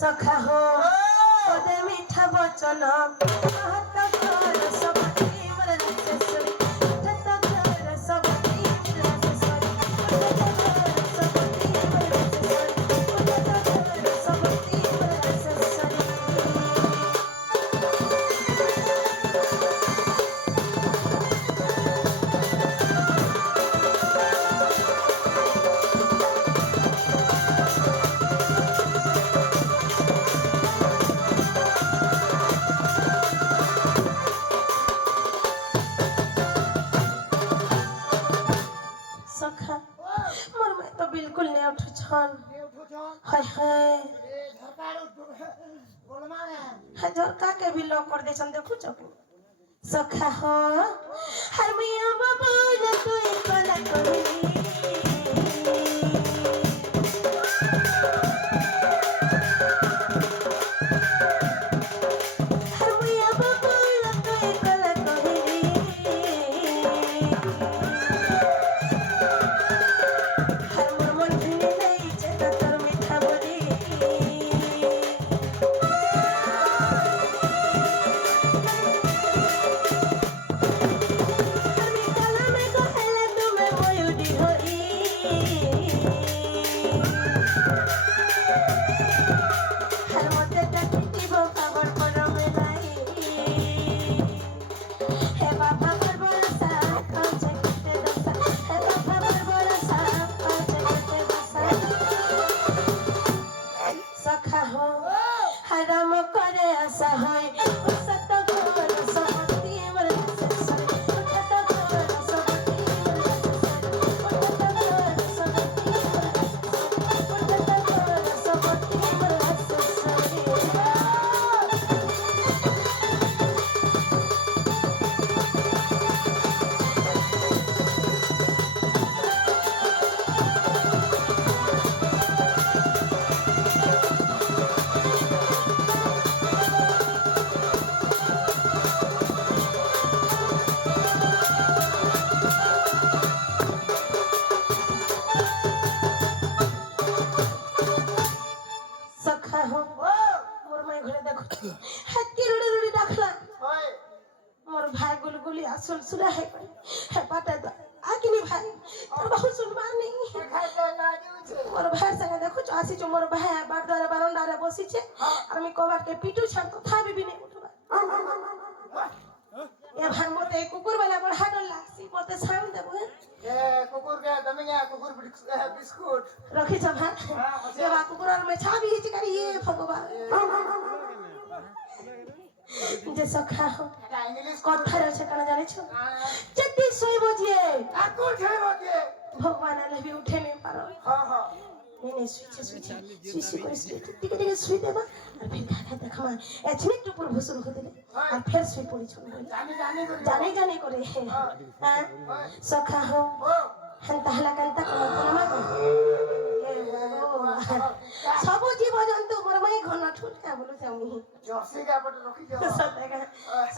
सखा हो पदे मीठा वचन हाथ कर सबती वरसेश्वरी हाथ कर सबती वरसेश्वरी सबती वरसेश्वरी सबती वरसेश्वरी सखा मोर में तो बिल्कुल नहीं उठो छन हाय हाय हाय झरका के भी लॉक कर दे छन देखु चकु सखा हो हर मिया बाबा न तू कला कहली हर मिया बाबा न तू कला कहली सखा हो हराम करे असहाय सत कर सबती वरसेश्वरी सत कर सबती वरसेश्वरी सत कर सबती वरसेश्वरी सखा हो मोर माय घरे देखो हाथी रुड़ी रुड़ी डाखला मोर भाई गुलगुली आसुल सुरा है हे पाटा द आकिनी भाई तोर बहुत सुनबार नहीं मोर भाई संगे देखो आसी जो मोर भाई बाट द्वारा बारंडा रे बसी छे আর আমি কবার কে পিটু ছাড় তো থাবি বি नहीं उठबा ए भाई मोते कुकुर वाला बड़ हाडल लासी मोते साम देबो ए कुकुर के दमेगा कुकुर बिस्कुट रखी छ भाई ए बा कुकुर में छाबी हिच करी ये भगवान जे सखा हो এটা ইংলিশ কথা রছে কানা জানি ছো जति सोई बजिए আকু ঠেই বকে भगवान आले भी उठे नहीं पारो हां हां नहीं सुई कर टिके टिके सुई देबा और फिर खा खा देखमा एचमिक टुपुर भुसुर हो देले और फिर सुई पड़ी छ জানি जाने करे हां सखा हो हन तहला कांता कोनमा को ए बाबू सब जीव जंतु मोरमई घन ठुटका बोलु जाउनी जर्सी का पट रखी जाओ सतेगा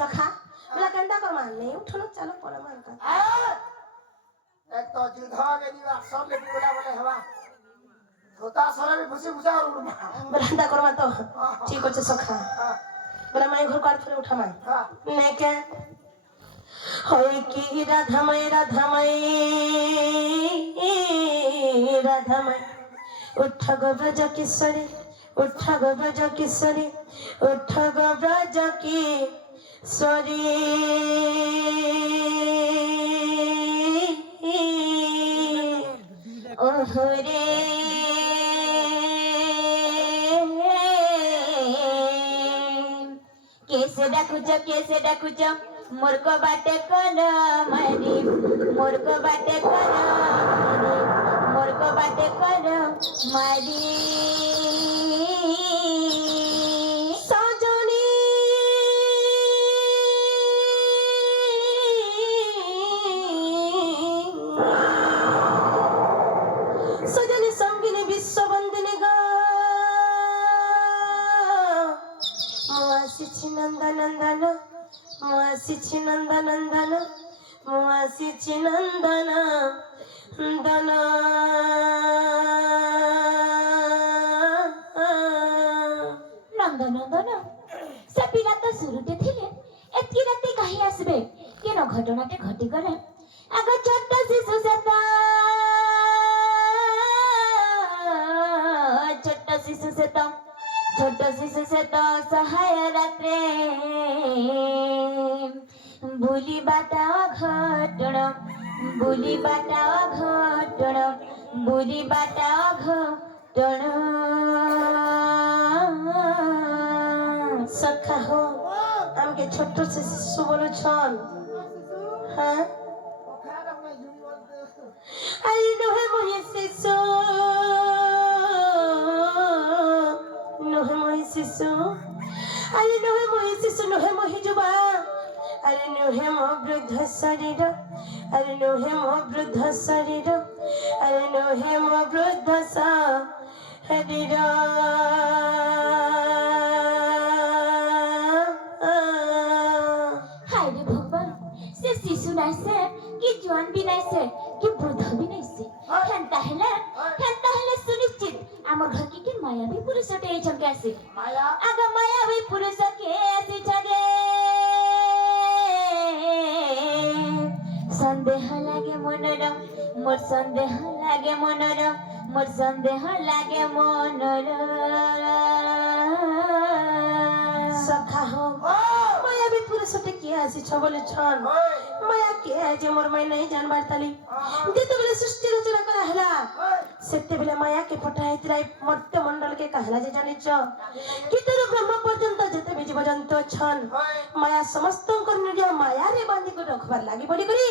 सखा बोला कांता करमा नहीं उठनो चलो परमा का एक तो जुधा के जीवा सब ले बोला बोले हवा धोता सरा भी भुसी भुसा और उड़मा बरंदा करमा तो ठीक होचे सखा बोला मैं घर काट फिर उठा मैं नहीं के होय की राधामय उठ गो ब्रज किशोरी उठ गो ब्रज किशोरी उठ गो ब्रज किशोरी ओहरे कैसे डाकुच मूर्ख बाटे कोन मारी मूर्ख बाटे कोन मूर्ख बाटे कोन मारी सजनी सजनी संगिनी विश्वबंदिनी गा मुआसिछि नंदनंदन मुआसिछि नंदनंदन मुआसिछि नंदन दन ନନ୍ଦନନ୍ଦନ ସେ ପିଲା ତ ସୁରୁଟେ ଥିଲେ ଏତିକି ରାତି କାହିଁ ଆସିବେ କେନ ଘଟଣାଟେ ଘଟିଗଲା ଆଗ ଛୋଟ ଶିଶୁ ସେତ ସହାୟ ରାତ୍ରେ ବୁଲିବାଟା ଅଘଟଣ सखा हो हमके छोटो से शिशु बोलो छन हाँ ପଖାଟା ପୁଣି ଝୁଣି ବଲତେ आई नोहे मोहि शिशु अरे नोहे मोहि शिशु नोहे मोहि जुबा अरे नोहे मो वृद्ध शरीर अरे नोहे मो वृद्ध शरीर अरे नोहे मो वृद्ध शरीर हाय रे भगवान से शिशु नहीं से कि जवान भी नहीं से कि वृद्ध भी नहीं से हेंता हेले सुनिश्चित आम घर की मायावी पुरुष टे छके आसी ମାୟା आग मायावी पुरुष के आसी छगे संदेह लागे मनर मोर संदेह लागे मनर सखा हो माया भी पुरुष टे के आसी छ बोले छन माया के आज मोर मैं नहीं जानबार ताली जेते बेले सृष्टि रचना करा हला सेते बेले माया के पठाई तिलाई मट्ट मंडल के कहला जे जानि छ कितरो ब्रह्म पर्यंत जेते भी जीव जंतु छन माया समस्त को निर्य माया रे बांधी को रखबार लागी बड़ी करी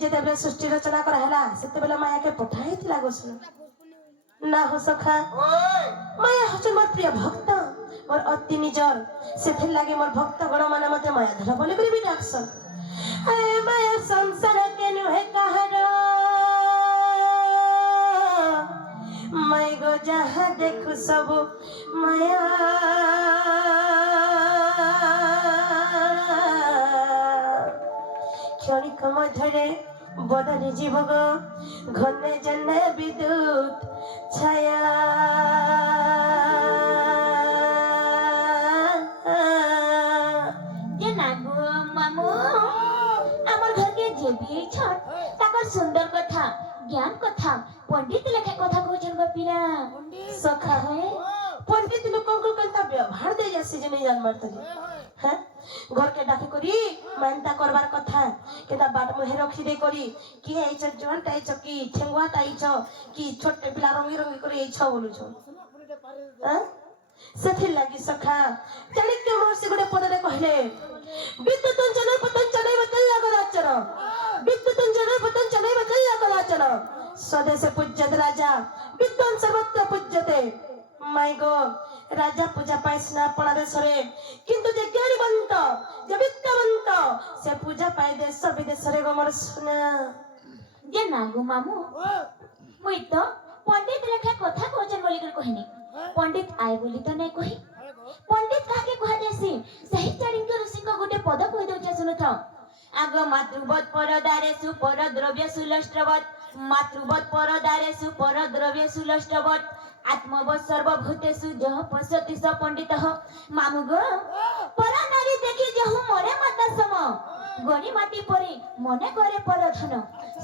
जेते बेले सृष्टि रचना करा हला सेते बेले माया के पठाई तिला गोसन ना हो सखा माया हचन मोर प्रिय भक्त मोर अति निजर सेथे लागे मोर भक्त गण माने मते माया धर बोले करी भी डाकसन ए माया संसार के नुहे कहरो मैं गो जहाँ देखु सब माया क्षणिक मध्यरे बदले जीवग घने जने विद्युत छाया जे नागो मामू আমার ঘর के जे भी छट ताकर सुंदर कथा ज्ञान कथा पंडित लेखे कथा कहछन गपिला सखा है पंडित लोगों को कंता व्यवहार दे जैसे जे नहीं जान मारतली हैं घर के डाके करी मानता करबार कथा केदा बाट मुहे रखी दे करी कि ए छ जन टाइ छ कि ठेंगवा टाइ छ कि छोटे पिला रंगी रंगी करी ए छ बोलु छ हैं सेथि लागि सखा चाणक्य महर्षि गुडे पदरे कहले विद्युतन जन पतन चले बतल लागराचर विद्युतन जन पतन चले बतल लागराचर स्वदेश पूज्यते राजा विद्वान सर्वत्र पूज्यते माय गो राजा पूजा पाइसना अपना देशरे किंतु जे ज्ञानवंत जे विद्यावंत से पूजा पाए देश विदेश रे गमर सुना जे नागो मामू मुई तो पंडित लेखे कथा कहछन बोली कर कहनी पंडित आए बोली तो नहीं कही पंडित काके कहा जैसी सही चाणक्य ऋषि को गुटे पद कहि दउछे सुनथ आग मातृवत परदारे सुपर द्रव्य सुलष्ट्रवत मातृवत परदारे सुपर द्रव्य सुलष्ट्रवत आत्मवत सर्वभूतेषु जह पश्यति स पंडितः मामु गो परा नारी देखि जहु मरे माता सम गणी माटी परी मने करे परधन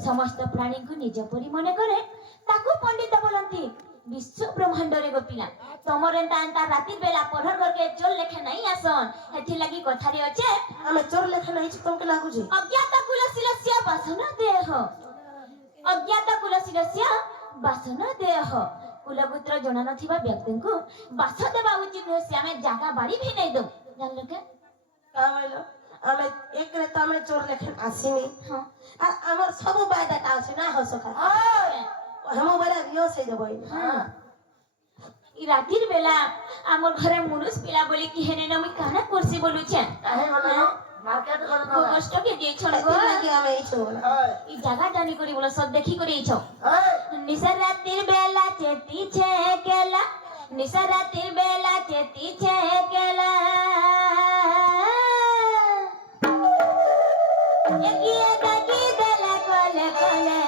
समस्त प्राणी को निज परी मने करे ताकू पंडित बोलंती विश्व ब्रह्मांड रे गोपिला तमर एंता राती बेला पढ़र करके चोर लेखे नहीं आसन हेथि लागि कथारी अछे हमें चोर लेखा नहीं छ तुमके लागु जे अज्ञात कुलशिलस्य वासन देह अज्ञात कुलशिलस्य वासन देह कुलपुत्र जणा नथिबा व्यक्ति को बास देबा उचित न से हमें जागा बाड़ी भी नहीं दो जानलो के कामैलो हमें एक रे तमे चोर लेखन आसीनी हां आ हमर सब बायदा आछे ना हो सका हम बड़ा रियो से देबई हां ई रातिर बेला हमर घरे मुनुस पिला बोली कि हेने न मी काना कुर्सी बोलु छे काहे बोलो मार्केट कर को कष्ट के जे छन गो लागे हमें ई छोड़ ई जागा जानी करी बोला सब देखी करी छ ए निशा रातिर बेला चेती छे केला निशा रातिर बेला चेती छे केला एकिया दागी देला कोले कोले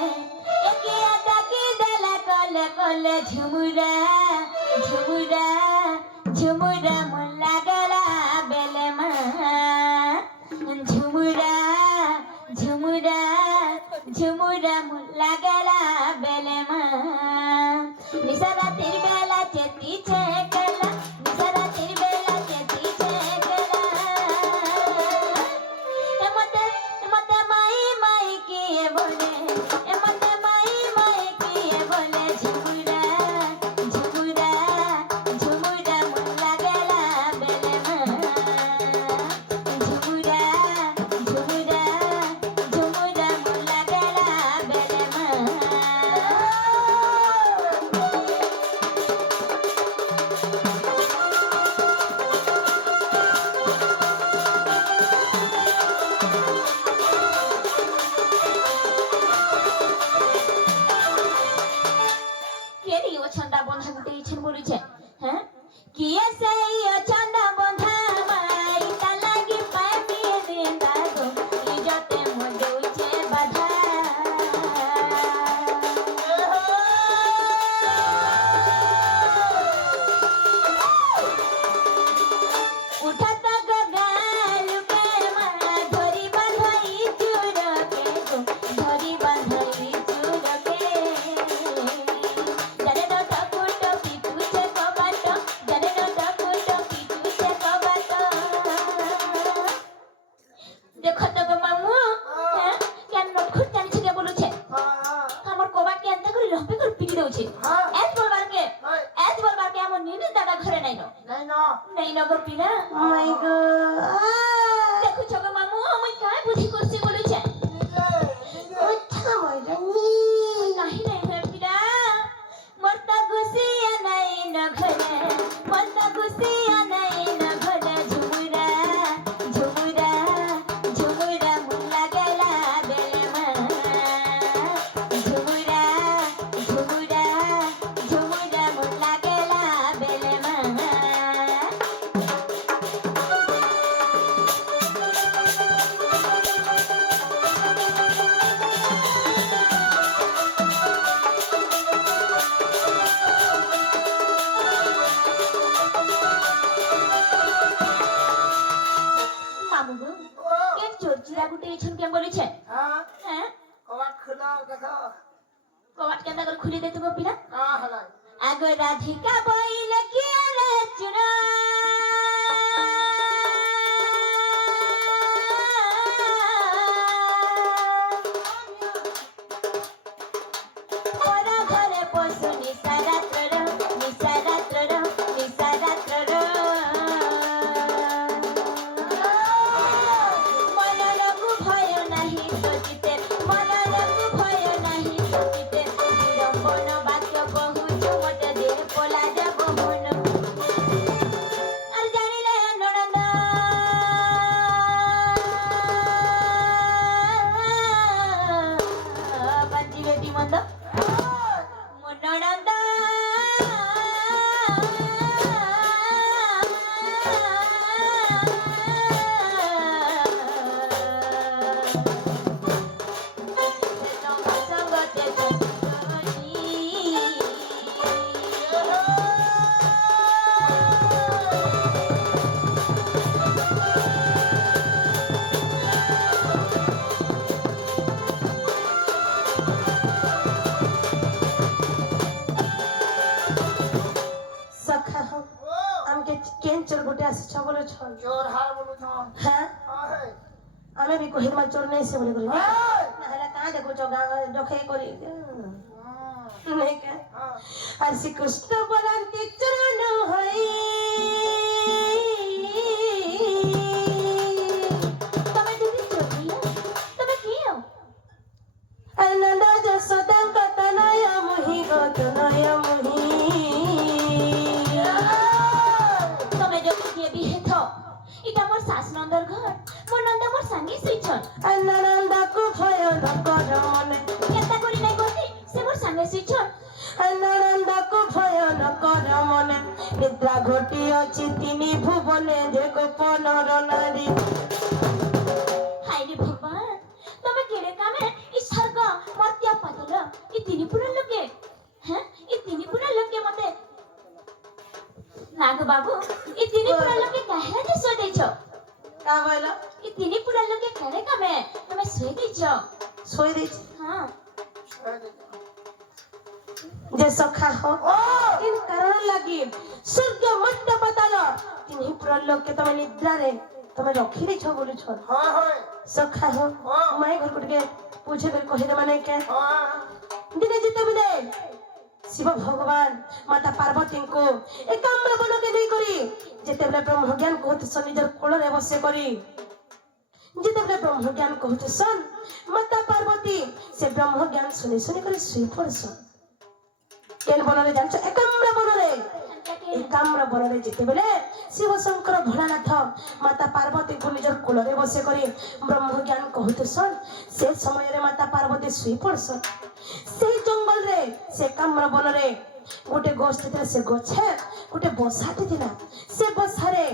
एकिया दागी देला कोले कोले झुमुरा झुमुरा झुमुरा बोलुछे हैं किए सही चंदा बंधा माई ता लागी पाए पिए देंदा गो इजते मो देउछे बाधा उठाता गगाल के मा धरी बांधई चूर के गो धरी बांधई चूर के जरे नो टकुट पिटुचे कबाट जरे नो टकुट पिटुचे कबाट देखो तो गो मामू हैं केन नो खुद जानि छिके बोलुछे हमर कोबाट के अंत करी लहपे कर पिटी दउछे एज बोलबार के हमर नीने दादा घरे नाइनो नहीं ना नहीं नगर पिला মাই গড देखु छगो मामू हम काय बुद्धि करसी बोलुछे ওঠা মইরানি काही नाही घर पिला मरता गुसिया नाही न घरे मरता गुसिया नाही न घरे झुमुरा झुमुरा झुमुरा मुला गेला बेलेमा झुमुरा झुमुरा झुमुरा मुला गेला बेलेमा मामू गो केन चोरचिरा गुटे छन के बोले छे हाँ हैं कबाट खुला देखो कोवाट केंदा कर खुली दे तुमो पिला कहाँ हला आगो राधिका बोइल किया रे चुरा ओरा घरे पसु निसारात्र निसारात्र निसारात्र मनरकु भय नाही सोचिते मनरकु भय नाही सोचिते विडम्बन वाक्य बहु मत दे पोला जब मन अर जानिले ननंद बाजी बेटी मंद ମୋ ନଣନ୍ଦ ତମ ସଙ୍ଗତେ ଚଲି সখা হো আমকে কেন চোর গুটে আসছ বলে ছল चोर हार बोलू छो হ্যাঁ हाँ है আমি বি কহির মাল চোর নাই সে বলে করি हाँ না হলে কাঁ দেখো চগা ডখে করি নাই কা हाँ আর শ্রীকৃষ্ণ বলান্তি চরণ হই ତମେ ଦିଦି ଚୋରିଲ ତମେ କିଏ আনন্দ যশোদাঙ্ক তনয় মুহি গো তনয় মুহি ତମେ ଯୋଉ କିଏ ବି ହେଥ ଇଟା মোর শাস নন্দর ঘর মোর নন্দ মোর সাঙ্গে সুইছন আনন্দকু ভয় নকর মনে কেতা করি নাই গতি সে মোর সাঙ্গে সুইছন আনন্দকু ভয় নকর মনে নিদ্রা ঘটি অছি তিনি ভুবনে যে গোপনর নারী হাই রে ভগবান তমে কেড়ে কামে ই স্বর্গ মর্ত্য পাতল ই তিনিপুরা লোকে হ্যাঁ ই তিনিপুরা লোকে মতে নাগ বাবু ই তিনিপুরা লোকে কাহে যে সই দেইছ কা বইল ই তিনিপুরা লোকে কেড়ে কামে তুমি সই দেইছ সই দিছি হ্যাঁ যে সখা হো ইন কারণ লাগি সূর্য মধ্য পাতাল তিনি প্রলোকে তুমি নিদ্রারে তুমি রখি দিছ বলুছ हाँ है সখা হো মাই ঘর কুটকে পুছে করে কহিরে মানে কে हाँ দিনে যেতে বিদে শিব ভগবান মাতা পার্বতীଙ୍କୁ একাম্র বনকে নেই করি যেତେବେଳେ ব্রহ্ম জ্ঞান কହୁতে সন নিজের কোଳରେ বসে করি যেତେବେଳେ ব্রহ্ম জ্ঞান কହୁতে সন মাতা পার্বতী সে ব্রহ্ম জ্ঞান শুনি শুনি করে শুই পড়ছন কেন বନରେ জানছ একাম্র বନରେ একাম্র বନରେ যেতেବେଳେ শিব শঙ্কর ভোলানাথ মাতা পার্বতীଙ୍କୁ ନିଜର କୋଳରେ ବସେ କରି ବ୍ରହ୍ମ ଜ୍ଞାନ କହୁତେ ସନ୍ ସେ ସମୟରେ ମାତା ପାର୍ବତୀ ଶୋଇ ପଡ଼ସନ୍ সেই জঙ্গলরে সে কাম্র বনরে गोटे गछ ଥିଲା ସେ ଗଛେ ଗୋଟେ ବସାଟେ ଥିଲା ସେ ବସାରେ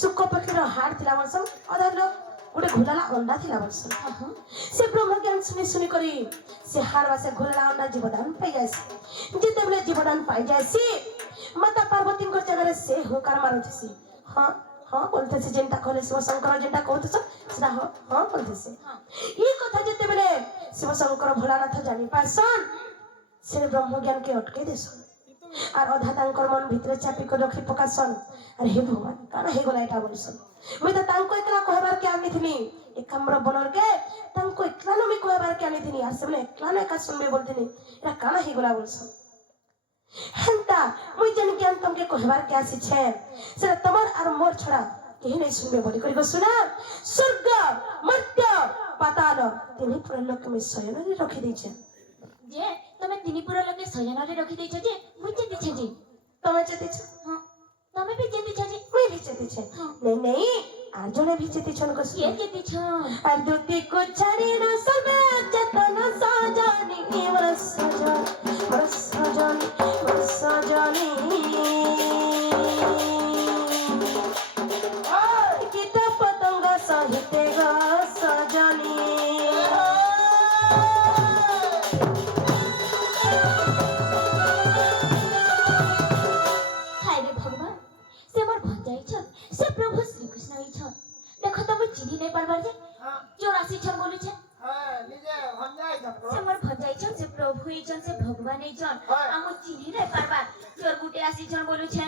ସୁକ ପକ୍ଷୀର ହାଡ଼ ଥିଲା ବର୍ଷ ଅଧା ଲୋକ ଗୋଟେ ଘୋଲାଲା ଅଣ୍ଡା ଥିଲା ବର୍ଷ ସେ ବ୍ରହ୍ମଜ୍ଞାନ ଶୁଣି କରି ସେ ହାଡ଼ ବାସେ ଘୋଲାଲା ଅଣ୍ଡା ଜୀବଦାନ ପାଇ ଯାସି ଯେତେବେଳେ ଜୀବଦାନ ପାଇ ଯାସି ମାତା ପାର୍ବତୀଙ୍କ ଜାଗାରେ ସେ ହୁଙ୍କାର ମାରୁଛି ହଁ ହଁ बोलते जेनटा कहले शिव शंकर जेनटा कहते सेटा हाँ हाँ बोलते ये कथा जेतेबेले शिव शंकर भोलानाथ जानी पासन से ब्रह्म ज्ञान के अटके देसन और अधा तांकर मन भीतर चापी कर रखी पकासन अरे हे भगवान काना हे गला एटा बोलसन मैं तो तांको एकला कहबार के आनी थिनी एकाम्र बनर के तांको एकला न मैं कहबार के आनी थिनी और सेमने एकला न का सुनबे बोलथिनी एटा काना हे गला बोलसन हेंता मुई जन ज्ञान तुमके कहबार के आसी छे से तमर और मोर छड़ा केही नहीं सुनबे बोली करिगो सुना स्वर्ग मर्त्य पाताल तिनी पुर लोक में शयन रे रखी दै छे जे तमे तिनीपुर लोके शयन रे रखी दैछ जे मुई जेति छे जी तमे जेति छे हां तमे भी जेति छे जी मुई भी जेति छे नहीं नहीं আর জনে भी जेति छन को के जेति छ আর দুতি को छाड़ी न सबे जतन साजनी सजनी कित पतंग सहिते ग सजनी हाय रे भगवान से मोर भंजाई छ से प्रभु श्री कृष्ण ही छ देखो तो मुई चिन्ही नहीं पारबार जे 84 छ बोली छे নিজে ভঞ্জাই থাকো से मोर भंजाई छ से प्रभु ही छ से भगवान ही छ आमु चिन्ही नहीं पारबार चोर गुटे आसी छ बोलू छे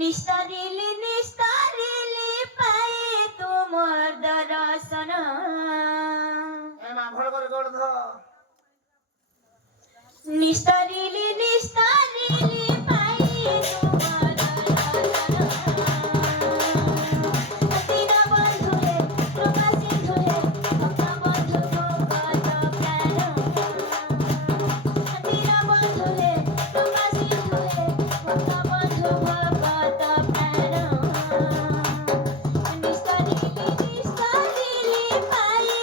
निस्तारिली पाए तुमर दर्शन এমা ভড় করে গড় ধ निस्तारिली पाए तुमर दर्शन तीन बंधु हे कृपा सिंधु हे भक्त बंधु को कत प्राण तीन बंधु हे कृपा सिंधु हे भक्त बंधु को कत प्राण निस्तारिली पाए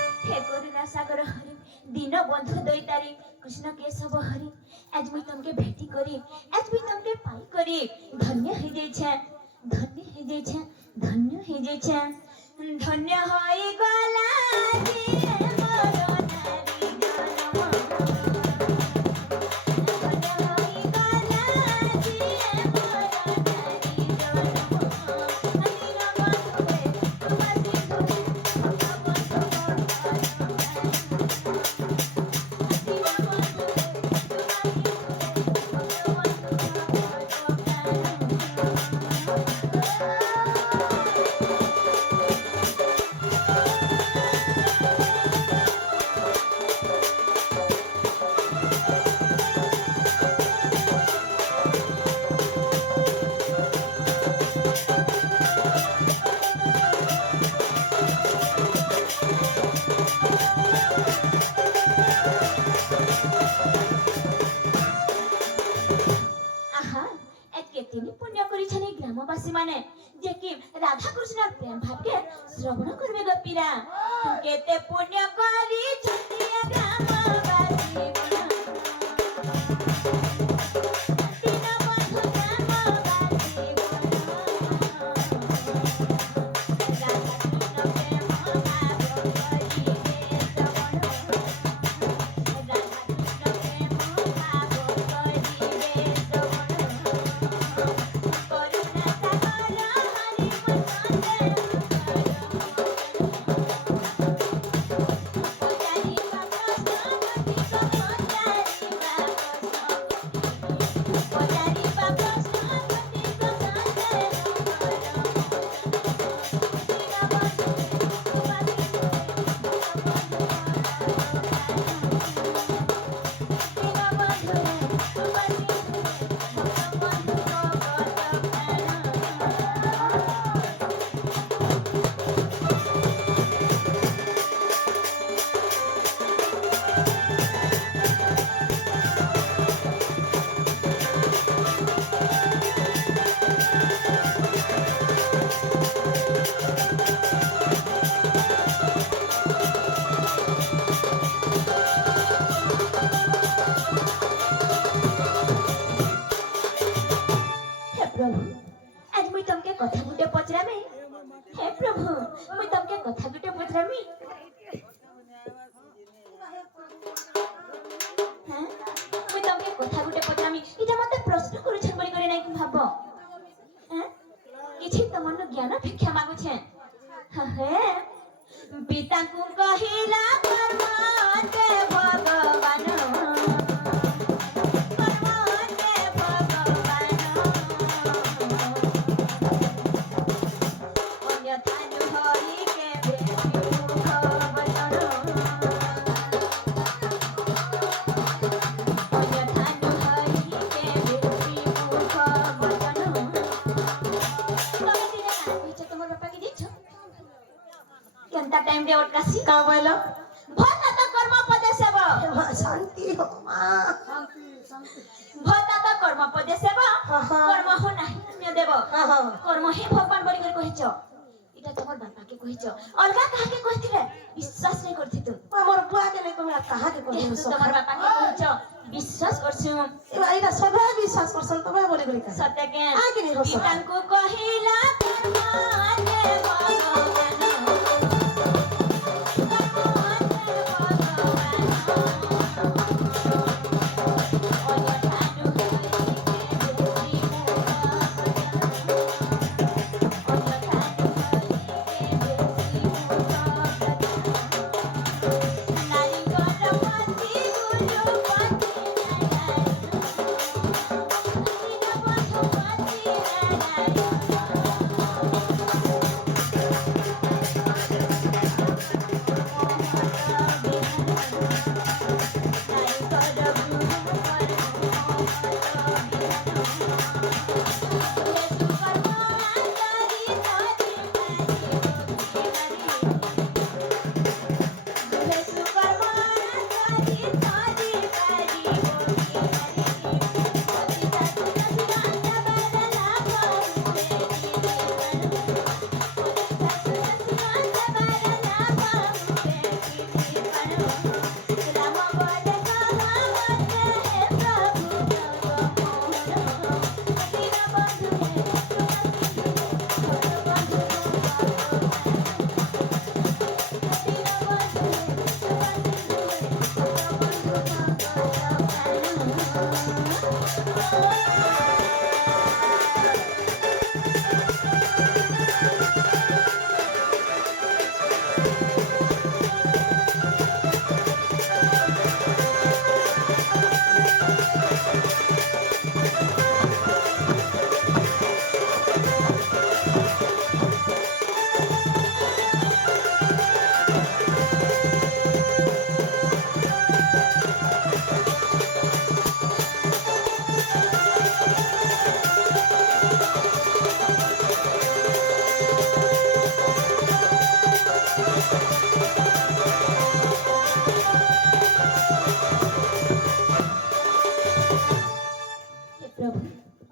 तुमर दीन बंधु दैतारी कृष्ण केशव हरि आज मुई तुमके भेटी करी आज मुई तुमके पाई करी धन्य हो जाय छे धन्य हो जाय छे धन्य हो जाय छे धन्य होई गला जी मोर नारी जनम धन्य होई गला जी मोर नारी जनम अनिल बंधु हे कृपा सिंधु हे भक्त बंधु ग्रामवासी माने जे कि राधा कृष्ण प्रेम भाव के श्रवण करबे गपीरा तू केते पुण्य करी छतिया ग्रामवासी बना तीन बंधु ग्रामवासी बना राधा कृष्ण प्रेम भाव करी श्रवण राधा कृष्ण प्रेम भाव करी श्रवण करुणा सागर हरि वचन ଭିକ୍ଷା ମାଗୁଛେ ହେ ପିତାଙ୍କୁ କହିଲା କର୍ମ ଦେ ଭଗବାନ କର୍ମ ଦେ ଭଗବାନ ଅନ୍ୟଥା ନୁହରି କେବେ ସୁଖ ବଚନ ଅନ୍ୟଥା ନୁହରି କେବେ ସୁଖ ବଚନ ତମେ ଦିନେ କାଣା କହିଛ ତମର ବାପାକେ ଦେଇଛ କେନ୍ତା ଟାଇମ ରେ ଅଟକାସି का बोलो ଭୋଟ ତ କର୍ମ ପଦେ ସେବ माँ शांति हो माँ শান্তি শান্তি ভোট ତ কর্ম পদে সেব हाँ हाँ কর্ম হো ନାହିଁ পুণ্য দেব हाँ हाँ কর্ম ହିଁ ভগবান বলিକରି କହିଛ এটা তোমার বাপাকে କହିଛ ଅଲଗା କାହାକେ କହିଥିଲେ ବିଶ୍ୱାସ ନାଇଁ କରିଥିତୁ मोर बुआ के नहीं तुम्हें कहा के कोई ଯେହେତୁ তোমার ବାପାକେ କହିଛ ବିଶ୍ୱାସ করछु एटा सदा विश्वास करसन तुम्हें बोले बोले का ସତେ କେ आगे नहीं हो सकता ପିତାଙ୍କୁ କହିଲା କର୍ମ ଦେ ଭଗବାନ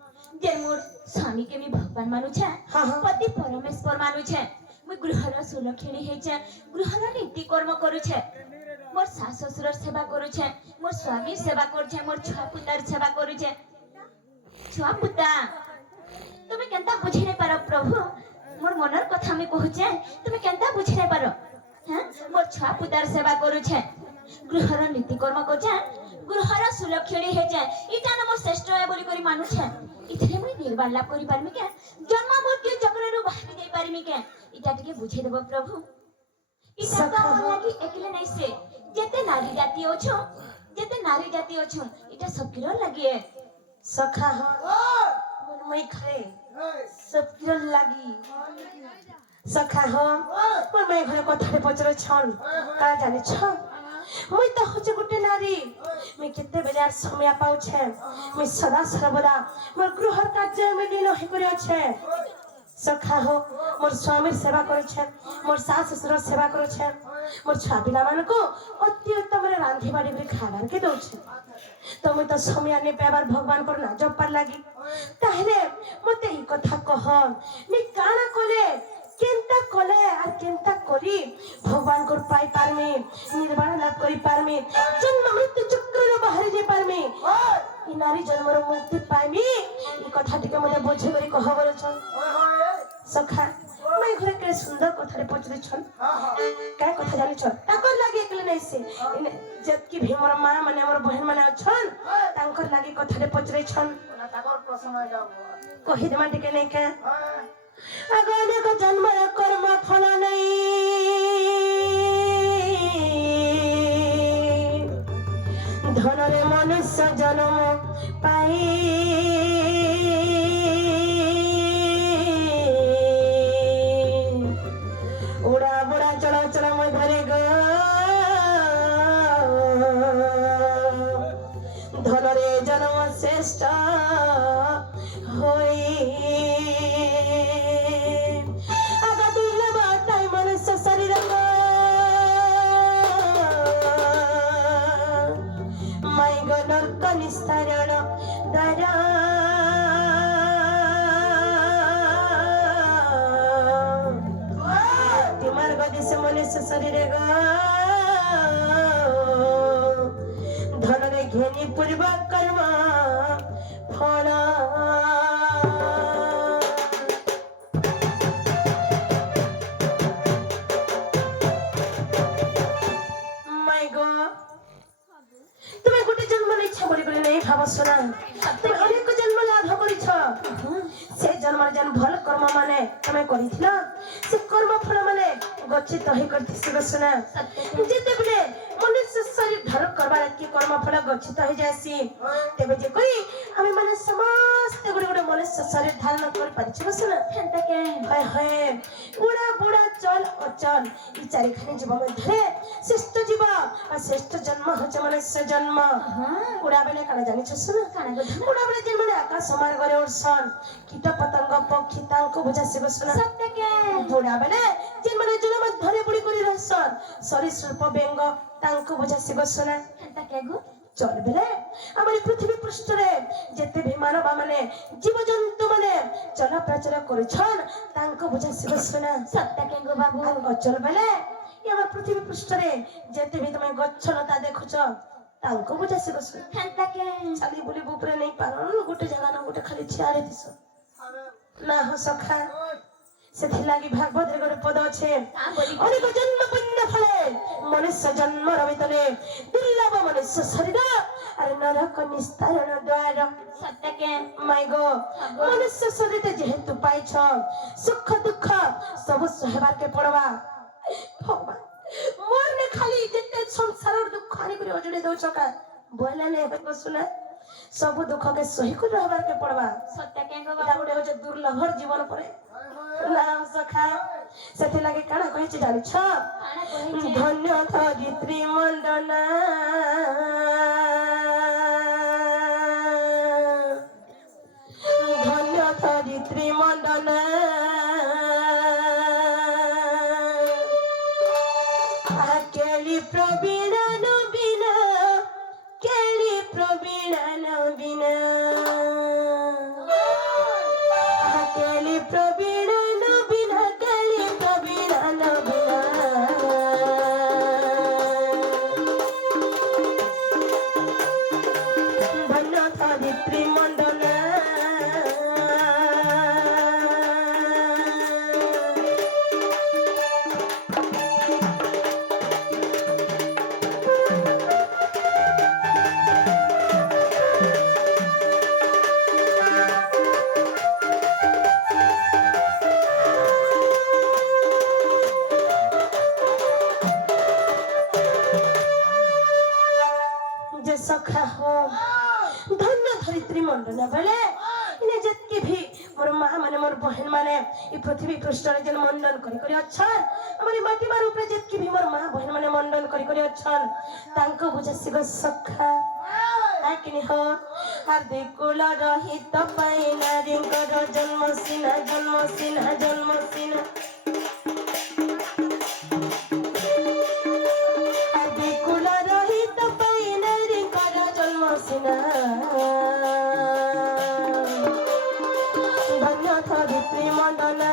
स्वामी के मी भगवान मानु छे हाँ हाँ पति परमेश्वर मानु छे मुई गृहर सुलक्षणी हे छे गृहर नीति कर्म करू छे मोर सास ससुर सेवा करू छे मोर स्वामी सेवा करू छे मोर छुआ पुतार सेवा करू छे छुआ पुता तुमे केनता बुझी नै पारो प्रभु मोर मनर कथा मी कहू छे तुमे केनता बुझी नै पारो हैं मोर छुआ पुतार सेवा करू छे गृहर नीति कर्म करू छे गृहर सुलक्षणी हे छे इटा न मोर श्रेष्ठ है बोली करी मानु छे इथरे मुई निर्वाण लाभ करि पारमी के जन्म मृत्यु चक्र रु बाहरी दे पारमी के इटा टिके बुझे देबो प्रभु इटा तो मन लागी एकले नै से जेते नारी जाति ओछो जेते नारी जाति ओछो इटा सब किरो लागी सखा हाँ मन में खरे सब किरण लागी सखा हाँ मन में घरे कथारे पचरो छन का जाने छ मुई तो होचे गुटे नारी मैं कितने बेजार समय पाउ छे मैं सदा सर्वदा मोर गृहर कार्य में दिन हे करे छे सखा हो मोर स्वामी सेवा करे छे मोर सास ससुर सेवा करे छे मोर छुआ पिला मान को अति उत्तम रे रांधी बाड़ी रे खाबार के दउ छे तो मैं तो समय ने पेबार भगवान को ना जब पर लागी ताहले मते ई कथा कह मैं काना कोले केनता कोले और केनता करी भगवान को पाई पारमी निर्वाण लाभ करी पारमी जन्म मृत्यु चक्र रे बाहर जे पारमी ई नारी जन्म रो मुक्ति पाइमी ई कथा टिके मते बोझे करी कह बोल छन सखा मैं घरे के सुंदर कथा रे पचरे छन काय कथा जानि छ ताकर लागे एकले नै से जत की भीमर मां माने हमर बहन माने छन तांकर लागे कथा रे पचरे छन ताकर प्रश्न आ जाओ कहि देमा टिके नै के ଆଗ ଅନେକ ଜନ୍ମର କର୍ମ ଫଳ ନେଇ ଧନରେ ମନୁଷ୍ୟ ଜନ୍ମ ପାଇ ଉଡ଼ା ବୁଡ଼ା ଚଳଚଳ ମଧ୍ୟରେ ଧନରେ ଜନ୍ମ ଶ୍ରେଷ୍ଠ ହୋଇ ଆଗ ଦୁର୍ଲଭ ଅଟାଇ ମନୁଷ୍ୟ ଶରୀର ମାଇଗ ନର୍କ ନିସ୍ତାରଣ ଦ୍ୱାରା ମାର୍ଗ ଦିଶ ମନୁଷ୍ୟ ଶରୀରେ ଧନରେ ଘେନି ପୂର୍ବ କର୍ମ ଫଳ ମାଇ ଗଡ୍ তুমি গোটে জন্ম ইচ্ছা বলি বলি নেই ভাব শোনা তুমি অনেক জন্ম লাভ করিছ সে জন্মরে যেন ভাল কর্ম মানে তুমি করিছিল সে কর্ম ফল মানে গচ্ছিত হয়ে করতেছি শোনা যেতেবেলে মনুষ্য শরীর ধারণ করবার কি কর্ম ফল গচ্ছিত হয়ে যায়সি তেবে যে কই আমি মানে সমস্ত গুড়ে গুড়ে মনুষ্য শরীর ধারণ করে পারিছি শোনা হেন্তাকে হয় হয় উড়া বুড়া চল অচল এই চারিখানি জীব মধ্যে শ্রেষ্ঠ জীব আর শ্রেষ্ঠ জন্ম হচ্ছে মনুষ্য জন্ম উড়া বেলে কানে জানিছ শোনা কানে গো উড়া বেলে যে মানে আকাশ মার্গরে উড়ছন কীট পতঙ্গ পক্ষী তাঙ্কু বুঝাসিব শোনা সত্যকে উড়া বেলে যে মানে জল মধ্যে বুড়ি করে রহছন সরীসৃপ বেঙ্গ তাঙ্কু বুঝাসিব শোনা হেন্তাকে গো চলবে আমার পৃথিবী পৃষ্ঠরে যেতে ভি মানব মানে জীবজন্তু মানে চলাচল করছন তাঙ্কু বুঝাসিব শোনা সত্যকে গো বাবু অচল বেলে আমার পৃথিবী পৃষ্ঠরে যেতে ভি তুমি গচ্ছলতা দেখুছ তাঙ্কু বুঝাসিব শোনা হেন্তাকে চালি বুলি উপরে নেই পারন গোটে জায়গা না গোটে খালি ছিয়ারে দিছ না হ সখা ସେଥିଲାଗି ଭାଗବତରେ ଗୋଟେ ପଦ ଅଛି ଅନେକ ଜନ୍ମ ପୁଣ୍ୟ ଫଳେ ମନୁଷ୍ୟ ଜନ୍ମର ଭିତରେ ଦୁର୍ଲଭ ମନୁଷ୍ୟ ଶରୀର ଆରେ ନରକ ନିସ୍ତାରଣ ଦ୍ୱାର ସତ୍ୟକେ ମାଇ ଗো ମନୁଷ୍ୟ ଶରୀର ଯେହେତୁ ପାଇଛ ସୁଖ ଦୁଃଖ ସବୁ ସହେବାରକେ ପଡବା ଭଗବାନ ମୋରନେ ଖାଲି ଯେତେ ସଂସାରର ଦୁଃଖ ଆଣିକରି ଅଜୁଡି ଦଉଛ କା ବୋଇଲା ନେ ହୋଇ ଶୁନା ସବୁ ଦୁଃଖକେ ସହି କରି ରହିବାରକେ ପଡବା ସତ୍ୟକେ ଗো এটা ବାବୁ ଗୋଟେ ହଉଛି ଦୁର୍ଲଭର ଜୀବନ ପରେ ନାମ ସଖା ସେଥିଲାଗି କାଣା କହିଛି ଜାଣିଛ କାଣା କହିଛି ଧନ୍ୟ ଧରିତ୍ରୀ ମଣ୍ଡନା ଧନ୍ୟ ଧରିତ୍ରୀ ମଣ୍ଡନା କେଳି ପ୍ରବୀଣ ନବୀନ କେଳି ପ୍ରବୀଣ ନବୀନ কেলি প্রবীণ নবীন কেলি প্রবীণ নবীন ধন্য ধরিত্রী মন্ডল যে সখা হো ধন্য ধরিত্রী মন্ডল বেলে ইনে যেতকি ভি মোর মা মানে মোর বহেন মানে এই পৃথিবী পৃষ্ঠরে যেন মন্ডন করি করি অছন আমার এই মাটি মার উপরে যেতকি ভি মোর মা বহেন মানে মন্ডন করি করি অছন তাঙ্ক বুঝাসি গো সখা আকিনি হো আর দেখুল রহিত পাই নারীঙ্কর জন্ম সিনা জন্ম সিনা জন্ম সিনা আর দেখুল রহিত পাই নারীঙ্কর জন্ম সিনা ধন্য ধরিত্রী মন্ডলা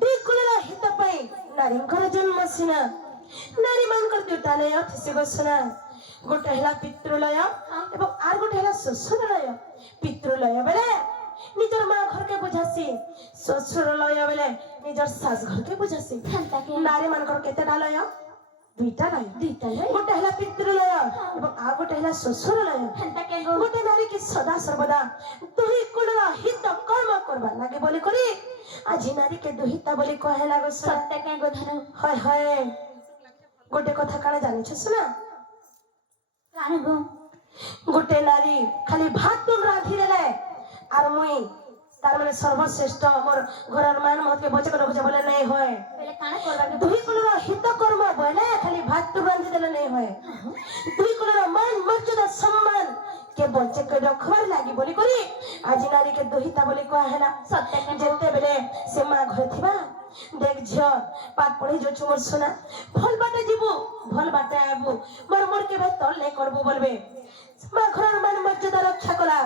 দিকুলର ହିତ ପାଇଁ ନାରୀଙ୍କର ଜନ୍ମ ସିନା ନାରୀ ମାନଙ୍କର ଦୁଇଟା ନେଇ ଅଥିସି ବସନା গোটে হেলা পিতৃলয় এবং আর গোটে হেলা শ্বশুরলয়। পিতৃলয় বেলে নিজের মা ঘরকে বুঝাসি, শ্বশুরলয় বেলে নিজের শাশ ঘরকে বুঝাসি। হেন্তাকে নারী মানকর কেতেটা লয়? দুইটা লয়। দুইটা লয়। গোটে হেলা পিতৃলয় এবং আর গোটে হেলা শ্বশুরলয়। হেন্তাকে গো গোটে নারী কি সদা সর্বদা দুই কুলর হিত কর্ম করবা লাগে বলি করি আজি নারীকে দুহিতা বলি কহে লাগো। সত্যকে গো ধর হয় হয় গোটে কথা কানে জানিছ শোনা? কান গো গোটে নারী খালি ভাত তুন রাঁধি দেলে আর মুই তার মানে সর্বশ্রেষ্ঠ মোর ঘরের মান মতকে বচে করে বুঝে বলে নাই হয়। বেলে কান করবা গে দুই কুলর হিত কর্ম বলে খালি ভাত তুন রাঁধি দেলে নাই হয়। দুই কুলর মান মর্যাদা সম্মান কে বচে করে রখবার লাগি বলি করি আজি নারীকে দুহিতা বলি কয়া হেলা। সত্যকে যেতে বেলে সে মা ঘরে থিবা দেখ ঝিও পাঠ পড়ি যাচ্ছু মোর সোনা ভাল বাটে ଯିବୁ ভাল বাটে আইবু মোর মোর কেবে তল নাই করবু বলবে। মা ঘরের মান মর্যাদা রক্ষা করা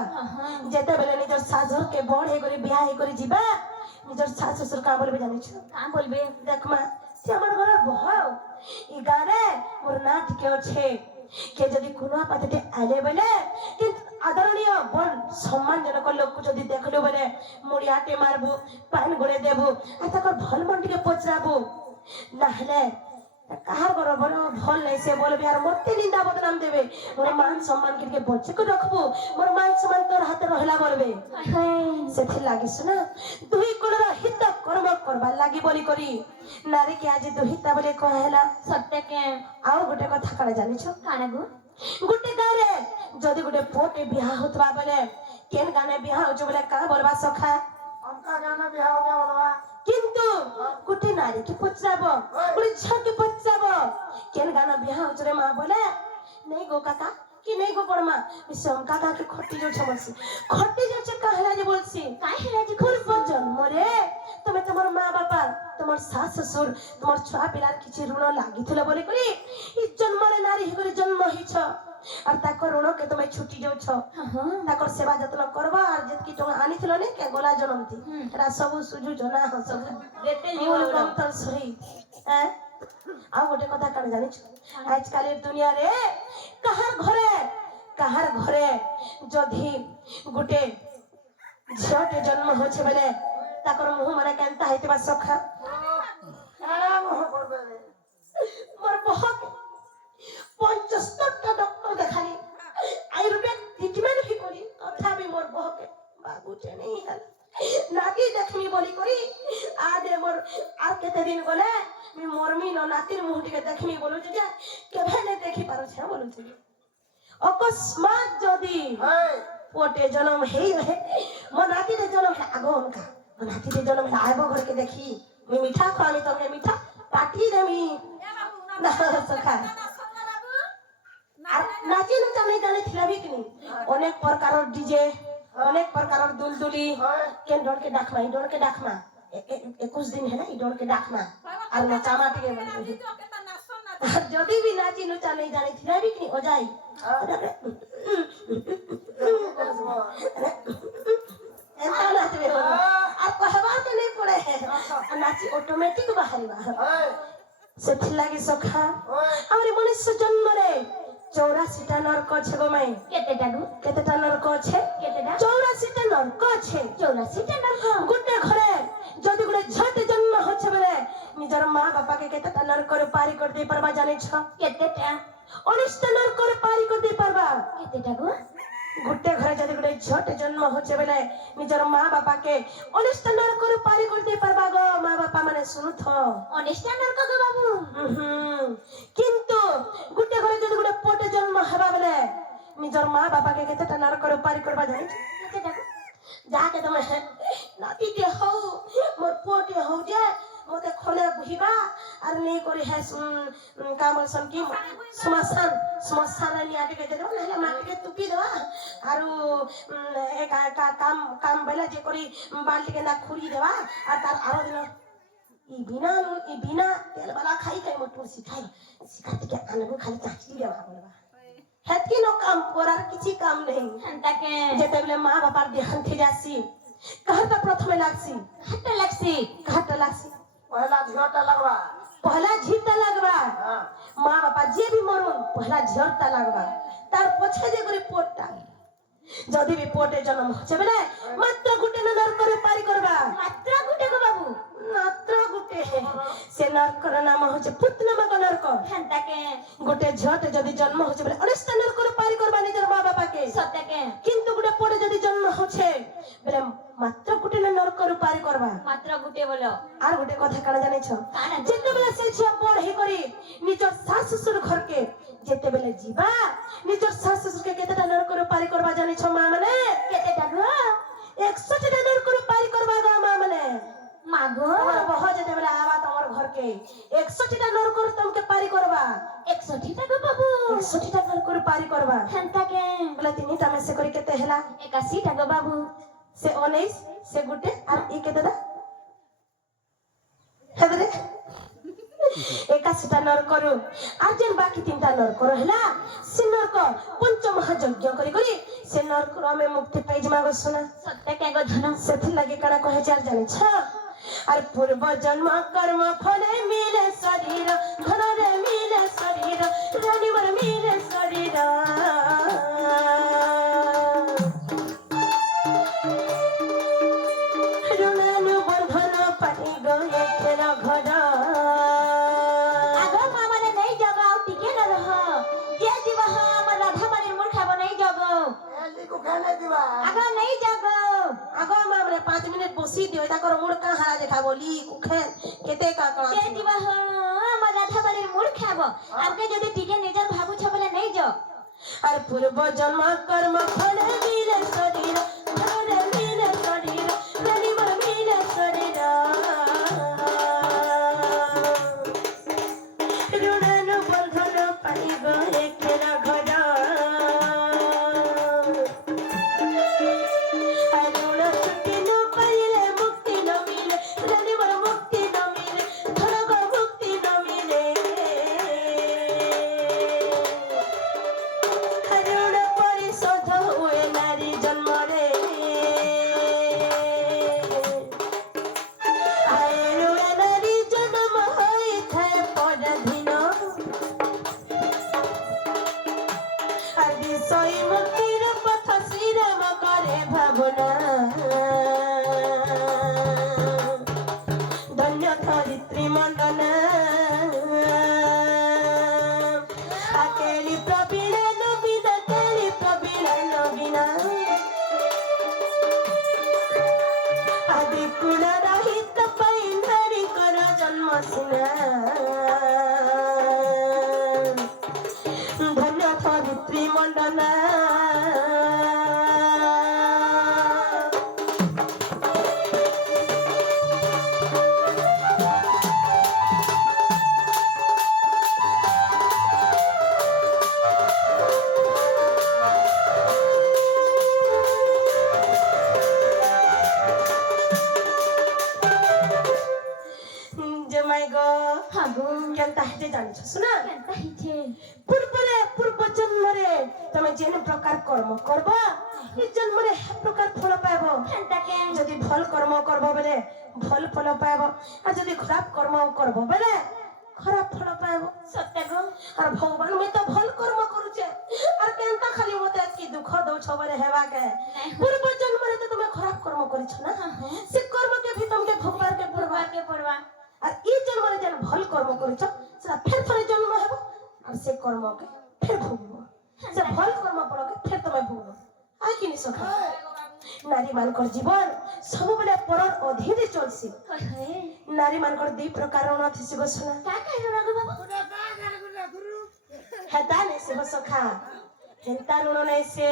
যেতে বেলে নিজের শাশুড়কে বড় হয়ে করে বিয়া হয়ে করে ଯିବା নিজের শাশু শ্বশুর কা বলবে জানিছ? কান বলবে দেখ মা সে আমার ঘরের বহাও ই গানে মোর না ঠিকে আছে কে যদি কোনো পাতিতে আইলে বলে কিন্তু আদরণীয় বল সম্মানজনক লোককে যদি দেখলো বলে মুড়িয়াতে মারবো পান গড়ে দেবো আর তাকর ভাল মনটিকে পচরাবো না হলে কাহার ঘর বড় ভাল নাই সে বলবে আর মতে নিন্দা বদনাম দেবে মোর মান সম্মান কে বচে করে রাখবো মোর মান সম্মান তোর হাতে রহলা বলবে। সেথি লাগিস না দুই কুলর হিত কর্ম করবা লাগি বলি করি নারীকে আজ দুহিতা বলে কহেলা। সত্যকে ଆଉ ଗୋଟେ କଥା କାଣା ଜାଣିଛ? কান গো ଗୋଟେ ଗାଁରେ ଯଦି ଗୋଟେ ପୁଅଟେ ବିହା ହଉଥିବା ବେଲେ କେନ୍ ଗାଁରେ ବିହା ହଉଛୁ ବୋଲେ କାଁ ବୋଲବା ସଖା? हमका गाना बिहार हो गया बोलवा କିନ୍ତୁ ଗୋଟେ ନାରୀକି ପଚାରବ ଗୋଟେ ଝିଅକି ପଚାରବ କେନ୍ ଗାଁରେ ବିହା ହଉଛୁ ରେ ମା ବୋଲେ ନେଇ ଗো କାକା କି ନେଇ ଗো ବড়ମା ବିଷମ କାକା କି ଖଟି ଯାଉଛ ବলছি ଖଟି ଯାଉଛ କାହେଲା ଯେ বলছি কাই হেলা জি ପୂର୍ବ ଜନ୍ମରେ ତମେ ତମର ମା ବାପା তোমার শাশ শ্বশুর তোমার ছুয়া পিলার কিছু ঋণ লাগিছিল বলে করি এই জন্মরে নারী করে জন্ম হইছ আর তাকর ঋণকে তুমি ছুটি যাଉଛ তাকর সেবা যত্ন করবা আর যেতকি টঙ্কা আনিছিল নে কে গলা জনমতি এটা ସବୁ সুজু জনা ସବୁ দেতে নিউল কম তোর সহি হ্যাঁ ଆଉ ଗୋଟେ କଥା କାଣ ଜାଣିଛ ଆଜକାଲି ଦୁନିଆରେ କାହାର ଘରେ ଯଦି ଗୋଟେ ଝିଅଟେ ଜନ୍ମ ହଉଛି ବେଲେ ତାକର ମୁହଁ ମାନେ କେନ୍ତା ହେଇଥିବା ସଖା गाना मोह पड़बे मोर बहुत 75टा डॉक्टर देखाली आयुर्वेद ट्रीटमेंट भी करी तथापि मोर बहुत बाबूटे नहीं हल नाती देखमी बोली करी आदे मोर आर केते दिन गले मी मोरमी न नातीर मुह टिके देखमी बोलु जे केभे ने देखि पारो छे बोलु जे अकस्मात जदी हे पोटे जन्म हेई रहे मो नाती रे जन्म है आगो उनका मो नाती रे जन्म है आबो घर के देखी मी मीठा खानी तके मीठा पाटी देमी ना सखा नाची न जाने जाने थिला भी कि अनेक प्रकार डीजे अनेक प्रकार दुलदुली के डोर के डाकमा ई डोर के डाकमा 21 दिन है ना ई डोर के डाकमा और नचामा टिके जदी भी नाची न जाने जाने थिला भी कि ओ जाई एंता नाचबे और कहवा के नहीं पड़े है नाची ऑटोमेटिक बाहरीबा हे सेथि लागि सखा ओए हमरे मनुष्य जन्म रे 84टा नरक छे गो माई কেতেটা গো केतेटा नरक छे কেতেটা 84टा नरक छे 84টা নরক गुटे घरे जदी गुटे झट जन्म होछे बेले निजर मां बापा के केतेटा नरक रे पारी कर दे परबा जाने छ কেতেটা 19टा नरक रे पारी कर दे परबा কেতেটা গো गुटे घरे जदी गुटे झट जन्म होछे बेले निजर मां बापा के 19टा नरक रे पारी कर दे परबा गो मां बापा माने सुनु थो অনেষ্টা নরক গো বাবু কিন্তু গুটে ঘরে যদি গুটে পোটে জন্ম হেবা বেলে নিজর মা বাবা কে কেতেটা নরক রে পারি করবা জানি কেতেটা গো যাকে তুমি নাতি তে হও মোর পোটে হও যে মতে খলে বুহিবা আর নেই করি হে কামল সন কি সমস্যান নি আটে কে দেবা নাহলে মাটিকে তুপি দেবা আর কাম বেলা যে করি বালটিকে না খুঁড়ি দেবা আর তার আরো দিন ई बिना तेल वाला खाई के मोटो सिखाती के आनबो खाली चाची देवा बोलबा हेतकी नो काम पोरार किछि काम नहीं হেন্তাকে जेते बेले मां बापार देहन थे जासी कहता प्रथमे लागसी হাতে লাগছি कहता लागसी पहला झोटा लगवा पहला झीता लगबा हां মা বাপা যে বি মরুন পহলা ঝিয়রটা লাগবা তার পছে যে করে পোটটা যদি বি পোটে জন্ম হচ্ছে বেলে মাত্র গুটে না নরকরে পারি করবা মাত্র গুটে গো বাবু মাত্র গুটে সে নরকর নাম হচ্ছে পুত নামক নরক হেন্তাকে গোটে ঝিয়তে যদি জন্ম হচ্ছে বেলে অনেকটা নরকরে পারি করবা নিজের মা বাপাকে সত্যকে কিন্তু গোটে পোটে যদি জন্ম হচ্ছে বেলে মাত্র গুটে না নরকরে পারি করবা মাত্র গুটে বলো আর গোটে কথা কানা জানিছ কানা? যেতেবেলে সে ঝিয়া বড় হে করি নিজর শাশ শ্বশুর ঘরকে যেতেবেলে ଯିବା ନିଜର ଶାଶ ଶ୍ୱଶୁରକେ କେତେଟା ନରକରୁ ପାରି କରବା ଜାଣିଛ ମା ମାନେ কেতেটা গো 100ଟା ନରକରୁ ପାରି କରବା ଗା ମା ମାନେ মাগো ତମର ବହ ଯେତେବେଲେ ଆବା ତମର ଘରକେ 100ଟା ନରକରୁ ତମକେ ପାରି କରବା 61টা গো বাবু 100ଟା ନରକରୁ ପାରି କରବା হেন্তাকে ବୋଲେ ତିନିଟା ମିଶି କରି କେତେ ହେଲା 81টা গো বাবু ସେ 19 ସେ ଗୋଟେ আর ଇ କେତେଟା ହେଦରେ 81ଟା ନରକରୁ আর যেন বাকি তিনটা নরকর ହେଲା ସେ ନରକ ପଞ୍ଚମହାଯଜ୍ଞ କରି କରି ସେ ନରକରୁ ଆମେ ମୁକ୍ତି ପାଇଯିମା ଗো ଶୁଣା সত্যকে গো ধন ସେଥିଲାଗି କାଣା କହେଛି আর ଜାଣିଛ আর পূর্ব জন্ম কর্ম ফলে মিলে শরীর ধନରେ মিলে শরীর রণিবর মিলে শরীর ঋণানু বন্ধন পাই গয়ে খেল ঘর আগো মা মানে নেই জগো টিকে না রহ যে জীব হ আমার রাধা মারির মুখ খাবো নেই জগো এলিকু খানে দিবা আগো নেই জগো আগো মা মানে 5 মিনিট বসি দিও তাকর মুড় কা হারা দেখা বলি কুখে কেতে কা কা যে জীব হ আমার রাধা মারির মুখ খাবো আগে যদি টিকে নিজের ভাবুছ বলে নেই জ আর পূর্ব জন্ম কর্ম ফলে মিলে শরীর ধরে মিলে শরীর রণিবর মিলে শরীর ঋণানু বন্ধন পাই গয়ে খেলা ঘর আর ঋণ ছুটি ন পাইলে মুক্তি ন মিলে রণিবর মুক্তি ন মিলে ধনগর মুক্তি ন মিলে ঋণ পরিশোধ হুয়ে নারী জন্মরে ঋণ নারী জন্ম হইথায় পরাধীন আর বিষয় মুক্তির পথ শ্রীরাম করে ভাবনা ধন্য ধরিত্রী মন্ডনা আকেলি প্রবীণ নবীন কেলি প্রবীণ নবীন আদি কুল রহিত পাই নারী কর জন্ম সিনা ধন্য ধরিত্রী মন্ডনা জমাই গো হাগো কেনতা হেতে জানিছ শুনা কেনতা হিছে পূর্ব জন্মরে তুমি যেন প্রকার কর্ম করব এই জন্মরে হে প্রকার ফল পাইব হেন্তাকে যদি ভাল কর্ম করব বলে ভাল ফল পাইব আর যদি খারাপ কর্ম করব বলে খারাপ ফল পাইব সত্য গো আর ভগবান মে তো ভাল কর্ম করুছে আর কেনতা খালি মতে কি দুঃখ দউছ বলে হেবাকে পূর্ব জন্মরে তো তুমি খারাপ কর্ম করিছ না সে কর্মকে ভি তোমাকে ভোগবারকে পড়বা কে পড়বা আর এই জন্মরে যেন ভাল কর্ম করিছ সেটা ফের ফের জন্ম হেব আর সে কর্মকে ফের ভোগব সে ভাল কর্ম পড়কে ফের তুমি ভোগব আর কি নিছ নারী মানকর জীবন সবুবেলে পরর অধীনে চলছি হই হই নারী মানকর দুই প্রকার ঋণ থিসি গো শোনা কা কাই রাগো বাবু হেতা নেই সে গো সখা হেন্তা ঋণ নাই সে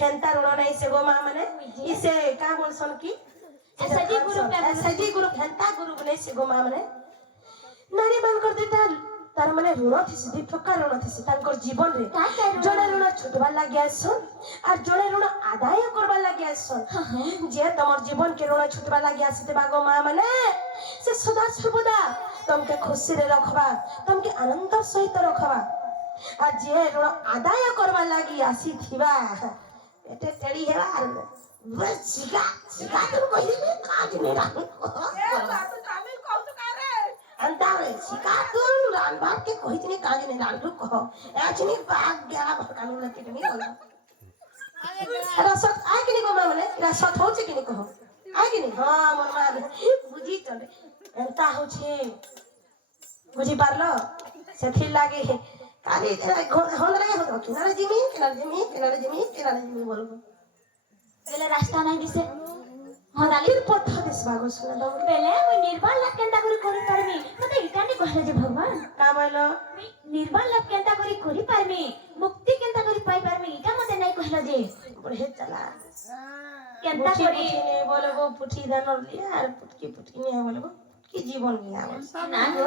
হেন্তা ঋণ নাই সে গো মা মানে ইসে কা বলছন কি এসজি গ্রুপ এসজি গ্রুপ হেন্তা গ্রুপ নাই সে গো মা মানে নারী মানকর দুইটা তার মানে ঋণ থিসি দুই প্রকার ঋণ থিসি তাঙ্কর জীবন রে কা কাই জনে ঋণ ছুটবার লাগি আসছন আর জনে ঋণ আদায় করবার লাগি আসছন যে তোমার জীবন কে ঋণ ছুটবার লাগি আসিতে বাগো মা মানে সে সদা সর্বদা তোমাকে খুশিরে রাখবা তোমাকে আনন্দ সহিত রাখবা আর যে ঋণ আদায় করবার লাগি আসিথিবা এতে টেড়ি হেবা আর বস শিকা শিকা তুমি কইলি কাজ নি রাখ তামিল কৌতুক আরে আন্দারে শিকা তুম রানবা বাপকে কহিছিনি কাজে নেই লালটু কহ এচিনি বাগ গেলা ভরকানু লাগি তুমি বল এরা সত আই কিনি কো মানে এরা সত হচ্ছে কিনি কহ আই কিনি হ্যাঁ মোর মা বুঝি চলে এন্তা হচ্ছে বুঝি পারলো সেথির লাগে কালি হন্দরে হতো কিনারে জিমি বলবো বেলে রাস্তা নাই দিছে হদালি কির পথ দিস বাগো শুনে দাও বেলে মুই নির্বাণ লাভ কেনতা করি পারমি মতে ইটানি কহলে যে ভগবান কা বইলো নির্বাণ লাভ কেনতা করি পারমি মুক্তি কেনতা পাই পারমি এটা মতে নাই কহলো যে বড়ে চালা কেনতা পুঠি করি পুঠি নিয়ে বলবো পুঠি দানর লিয়া আর পুটকি নিয়ে বলবো কি জীবন নিয়ে না গো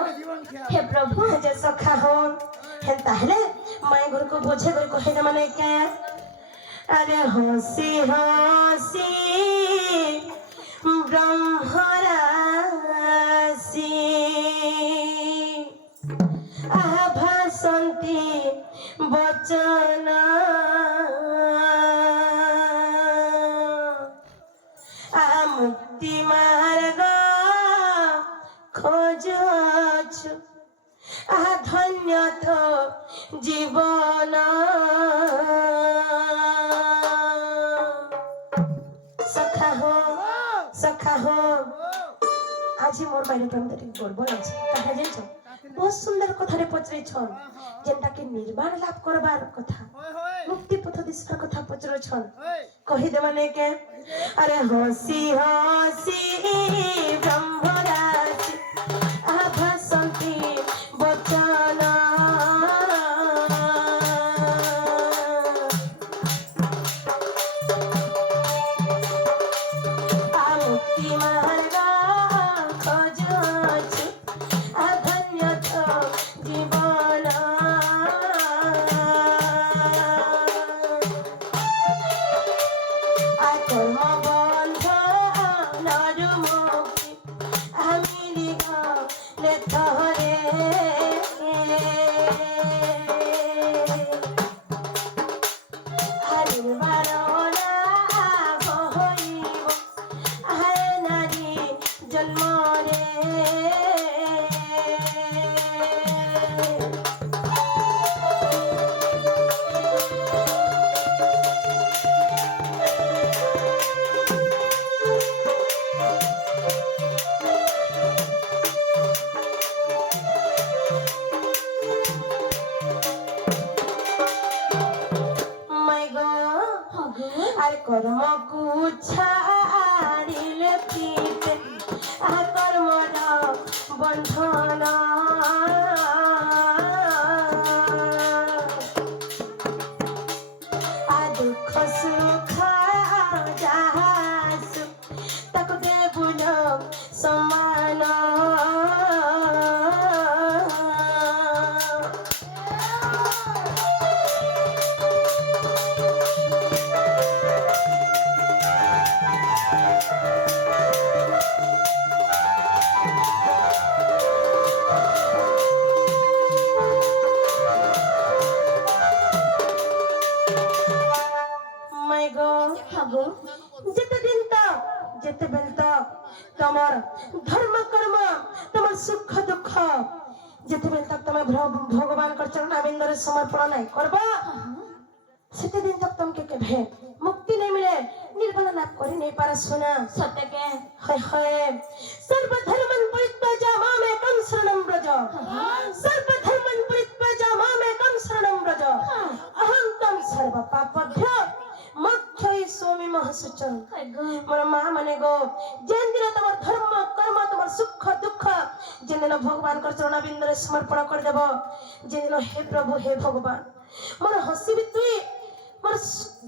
হে প্রভু যে সখা হন হেন তাহলে মাই ঘরকে বোঝে করে কহে না মানে কে আরে হসি হসি ব্রহ্মরাসি আহা ভাসন্তি বচন মুক্তি মার্গ খোঁজছু আহা ধন্য তো জীবন সখা হো আজি মোর বাইরে তোমাদের বলবো আছে কাহা জানছ বহুত সুন্দর কথারে পচরেছ যেটাকে নির্বাণ লাভ করবার কথা মুক্তি পথ দিশার কথা পচরেছ কহি দে মানে কে আরে হসি হসি ব্রহ্মরাসি আহা ভাসন্তি বচন মুক্তি মার্গ খোঁজছু ধন্য তো জীবন কর্ম বন্ধ নরু মুক্তি আমি লিখ লেথরে হরির বারণা হইব আয় নারী জন্মরে মাই গো হগো আর কর্ম কুছাড়িলে পিতে আর কর্মর বন্ধন আর দুঃখ সুখ যাহা সুখ তাকে দেবুল সমান মাই গো হগো যেতদিন তক যেতেবেল তক তোমার ধর্ম কর্ম তোমার সুখ দুঃখ যেতেবেল তক তুমি ভগবান কর চরণাবিন্দরে সমর্পণ নাই করব সেতদিন তক তোমাকে কেভে মুক্তি নেই মিলে নির্বাণ লাভ করি নেই পারা শোনা সত্যকে হয় হয় সর্বধর্মন পরিত্যাজ্য মামেকং শরণং ব্রজ সর্বধর্মন পরিত্যাজ্য মামেকং শরণং ব্রজ অহং ত্বং সর্ব পাপভ্যো মোক্ষয়ি স্বামী মহাসুচং হগো মোর মা মানে গো যেন দিন তোমার ধর্ম কর্ম তোমার সুখ দুঃখ যেন দিন ভগবান কর চরণাবিন্দরে সমর্পণ করে দেব যেন দিন হে প্রভু হে ভগবান মোর হসি বি তুই মোর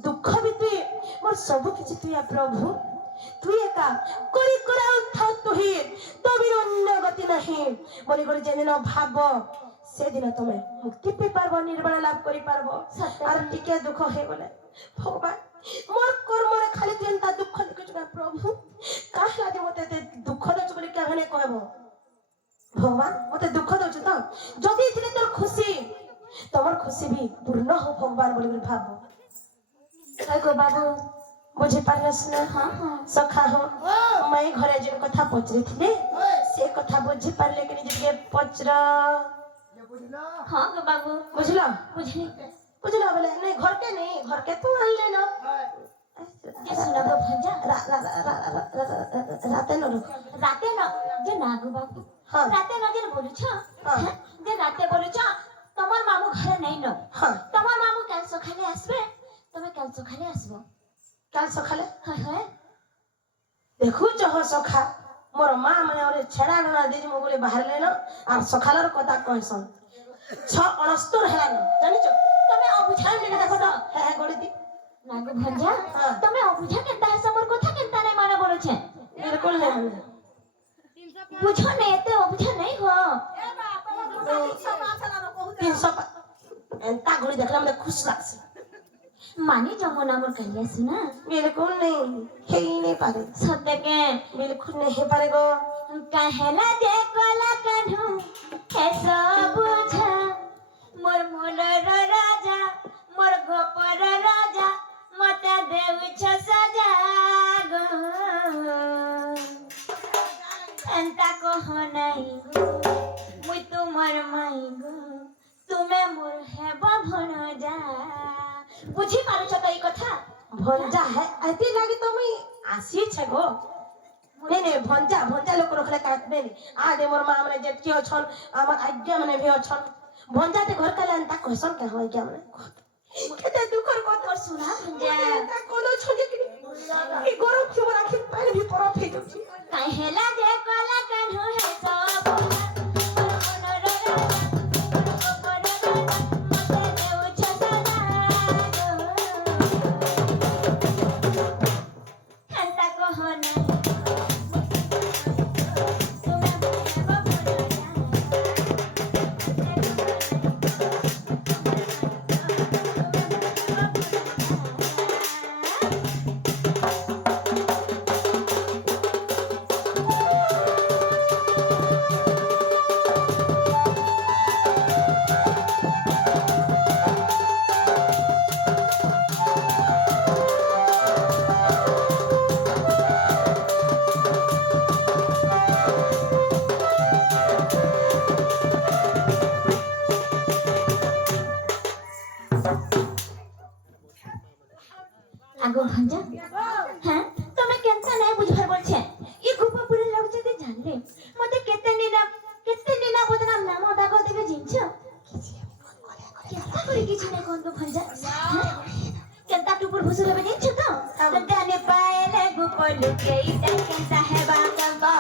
দুঃখ বি তুই মোর সবু কিছু তুই প্রভু তুই একা করি করা উত্থাও তুই তবির অন্য গতি নাহি বলি করে যেদিন ভাব সেদিন তুমি মুক্তি পেয়ে পারবো নির্বাণ লাভ করি পারবো আর টিকে দুঃখ হয়ে গেলে ভগবান মোর কর্মরে খালি তুই তা দুঃখ দেখুছ না প্রভু কাহ লাগে মতে দুঃখ দেছ বলে কেমনে কহব ভগবান মতে দুঃখ দেছ তো যদি ছিলে তোর খুশি তোমার খুশি বি পূর্ণ হো ভগবান বলে ভাব হগো বাবু বুঝি পারলস না হ্যাঁ হ্যাঁ সখা হো মাই ঘরে যে কথা পচরিছিলে সে কথা বুঝি পারলে কি নিজে পচরা বুঝলা बुझलो बुझली बुझलो बोले नहीं घर के तू आन लेना जे सुनबो भंजा राते न रुक राते न जे नागु बाबू हाँ। राते न जे बोलु छ हाँ। जे राते बोलु छ तमर मामू घरे नै न हाँ तमर मामू काल सखाले आसबे तमे काल सखाले आसबो काल सखाले हाय हाय देखु जह सखा मोर माँ मैंने और छेड़ा ना दीदी मो बोले बाहर लेना और सखालर कथा कहसन 669 हेला न जानि छ तमे अबुझा छान लेना देखो तो है गोड़ी दी नागु भंजा हाँ। तमे अबुझा केनता है समर कथा केनता नै माने बोलो छे बिल्कुल नहीं हमने बुझो नै एते अबुझा नै हो 300 एंता गोड़ी देखला में खुश लागसी माने जमुना मोर कलिया सुना बिल्कुल नहीं है ही नहीं पारे सत्य के बिल्कुल नहीं है पारे गो कहेला जे कला कान्हू हे सब बुझा मोर मोलर राजा मोर गोपर राजा मते देव छ सजा गो एंता कह नहीं मुई तुमर माई गो तुमे मोर हेबा भण जा बुझी पारो छ तई कथा भंजा है आती लागी तो मैं आसी छे गो नहीं भंजा लोग रखले काट नहीं आ दे मोर माँ मने जेट कियो छन हमर आज्ञा मने भी छन भंजा ते घर का लेन ता कहसन के हम आज्ञा मने केते दुखर को और सुना भंजा ता कोनो छोड़ी कि ई गरम छुब राखी पानी भी परफ हे जछि कहेला जे कला कान्हू हे सब मोर राजा मोर गोपर राजा मते देव छ सजा एंता कह नहीं तुमे हेबा भण जा आगो भंजा हां तमे केनता नै बुझबार बोलछे ई गोपापुरी लागछ ते जानले मते केते निना बदनाम नाम दाग देबे जिंछ केता करी किछ नै कोन गो भंजा केता टुपुर भुसुर बे जिंछ तो जाने पाएले गोपल के इता केता हेबा कंबा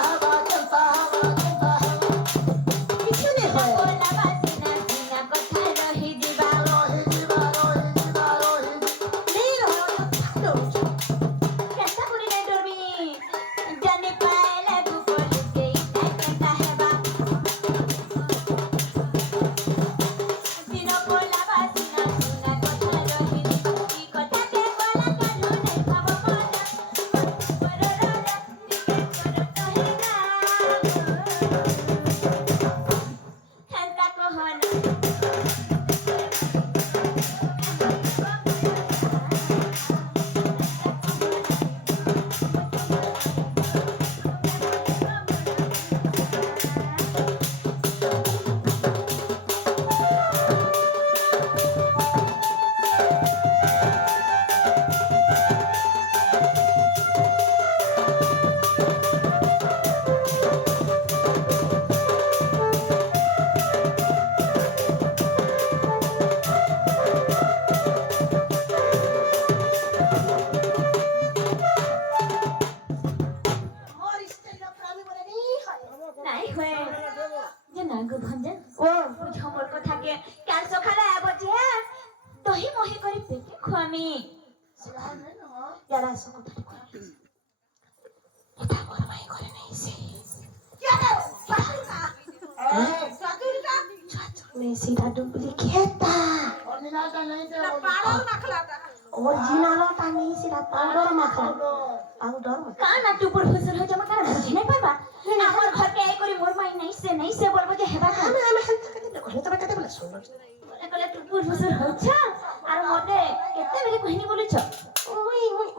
किछु नहीं है बोला बासिना सिना कथा रही दिबा नहीं रहो केता करी नै डरबी जाने पाएले गोपल के इता केता हेबा दिनो बोला बासिना सिना कथा रही ई कथा के बोला कान्हू नै खाबो मजा पर राजा दिके कर कहेना हेंता कहना मोर स्टाइल प्राणी बने नहीं है নাই হয়ে যে নাগু ভঞ্জন ओ বুঝ মোর কথা কে কাল সকালে আব যে দহি মহি করে পেটে খুয়ামি यार ऐसा को तो এটা মোর মাই করে নাই সে क्या रे सातुरका नहीं सीधा डुप्लीकेट ओरिजिनल ता नहीं थे ओरिजिनल ता नहीं सीधा पाउडर माखा पाउडर কানা টুপুর ফুসুর হয়ে জমা কারা বুঝি নাই পারবা আমার ঘর কে এই করি মোর মাই নাই সে বলবো যে হেবা কা আমি হাতে কতে ঘরে তো কতে বলে শুনো একলে টুপুর ফুসুর হচ্ছ আর মতে কেতে বেলি কহিনি বলিছ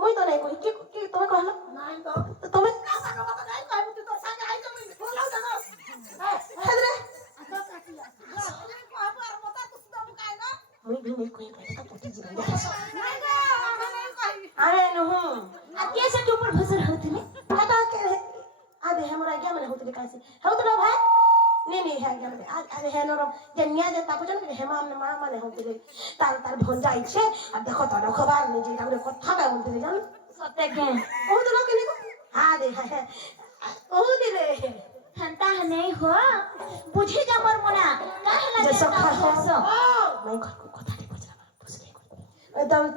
ওই তো নাই কই কি তুমি কহলো नहीं तो তুমি का सागा मत नहीं कहबू तू तो संग आई जमीन बोलौ जनो हेदरे तो काटिया कहबू और मत तू सुदा काई मुई भी नहीं कोई कहता पोती जीवन देखा अरे नुहु आ कैसे के ऊपर भसर होती ने हटा के आधे हमरा क्या मैंने होते कैसे हो तो भाई नहीं है क्या मैंने आधे है नरम जन्या जे तापजन के हेमा हमने मां माने होते तार तार भन जाई छे आ देखो तो खबर नहीं जे तारे कथा का बोलते जान सत्य के ओ तो लोग नहीं आधे है ओ दिले हंता नहीं हो बुझे जा मोर मोना कहला जे देता सखा हो सो मैं घर को कथा नहीं पचरा पूछ ले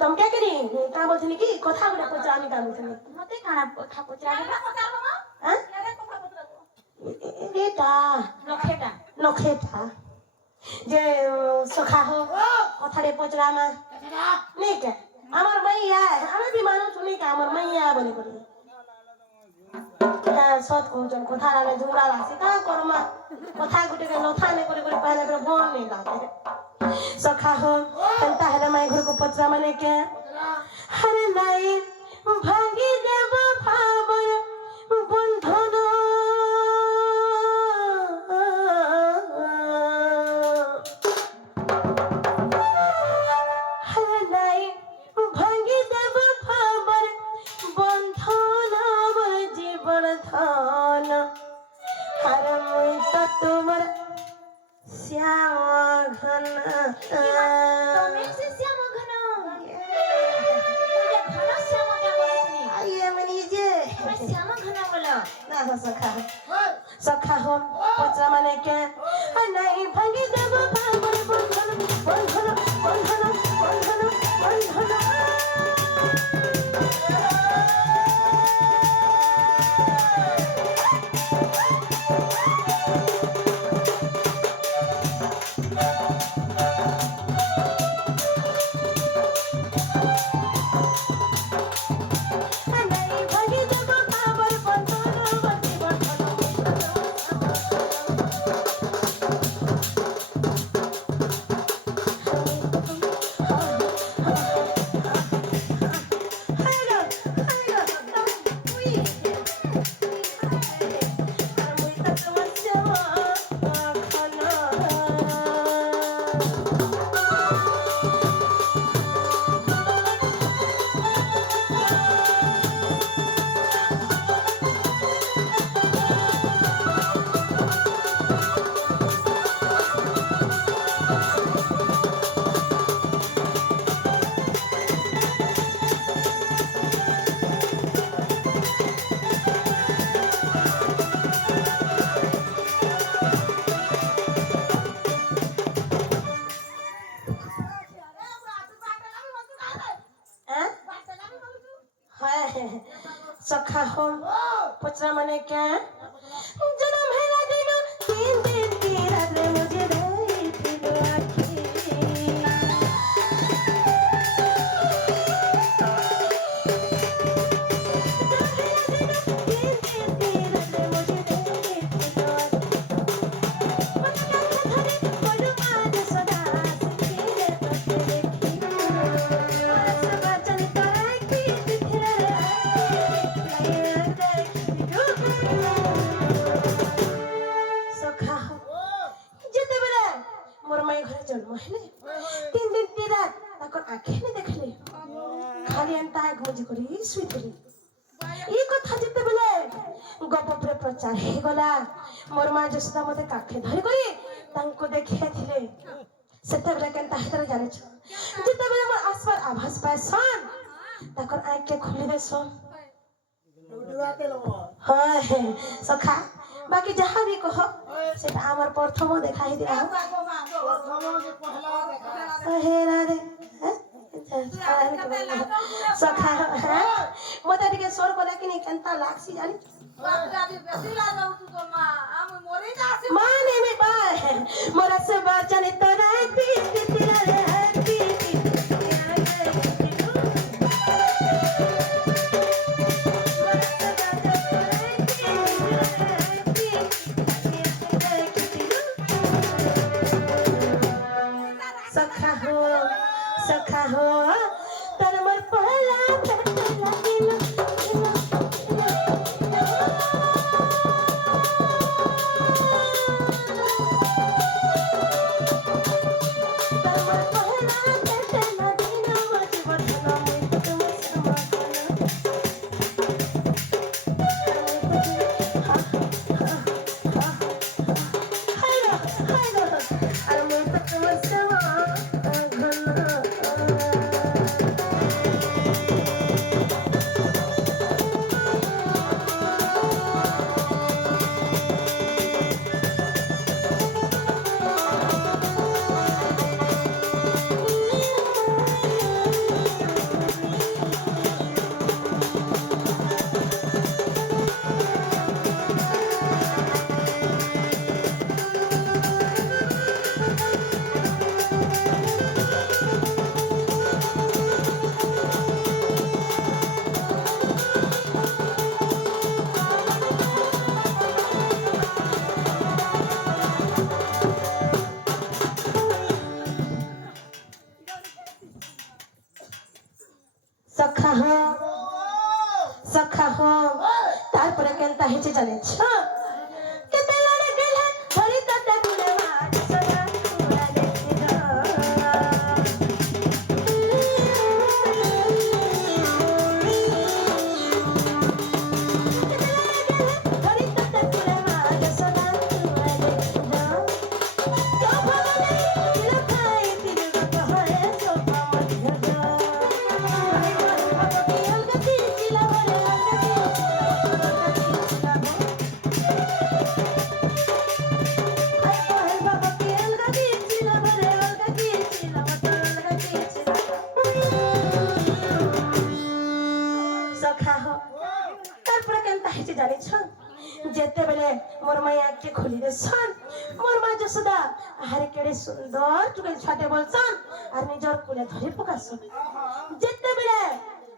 तुम क्या करी का बोलथनी की कथा गुडा पचरा আমি का बोलथनी मते काना कथा पचरा हां एटा नखेटा नखेटा जे सखा हो कथा रे पचरा मा नहीं के আমার মাইয়া আমি भी मानो सुनी का আমার মাইয়া বলে করি হ্যাঁ সত কোজন কথা রালে ঝুমরা রাসি কা করমা কথা গুটে কে লথা নে করে করে পালে করে बोल नहीं लागे सखा हो तंता हले माई घर को पचरा माने के हरे लाई भागी देव भावर बंधन हरे लाई भागी देव भावर बंधन मोर जीवन धन हरे मुई तो तुमर श्याम घन तमे से श्याम घन मुझे घन श्याम क्या बोलतनी आइए मनी जे श्याम घन बोलो ना सखा सखा हो पचरा माने के नहीं भागी देव भावर बंधन बंधन बंधन बंधन बंधन नहीं भागी देव भावर बंधन सखा हो पचरा माने क्या जन्म है दिन 3 दिन की रात रे मुझे रही थी आखी जन्म है 3 दिन 3 रात ताकर आंखें नहीं देखले खाली अंता गोजी करी सुइतली ई कथा जिते बेले गपपरे प्रचार हे गला मोर मां जसदा मते काखे धरि करी तांको देखिए थिले सेते बेले केनता हेतरे जाने छ जिते बेले मोर आसपास आभास पाए सन ताकर आंख के खुली दे सन हां सखा बाकी जहां भी कहो सेटा हमर प्रथम देखाई दिया हेरा रे सखा मते टिके सोर कोला कि नहीं कंता लागसी जानी माने में बा मोरा से बाचन तोरा पीत तिला रे पीत सखा हो तर मोर पहला पहला दिल तर मोर पहला সখা হো তারপরে কেনতা হেঁচে জানিছ কেতে লড়ে গেলে ধরি ততে গুলে মাছ সদা কুড়ালে ধরি ততে গুলে মাছ সদা কুড়ালে তো ভগলে দিল খাই দিল কহরে সোপা মধ্যে যেতেবেলে মোর মাই আঁকে খুলি দেছন মোর মা যশোদা আহারে কেড়ে সুন্দর টুকে ছাটে বলছন আর নিজর কুলে ধরে পকাছন যেতেবেলে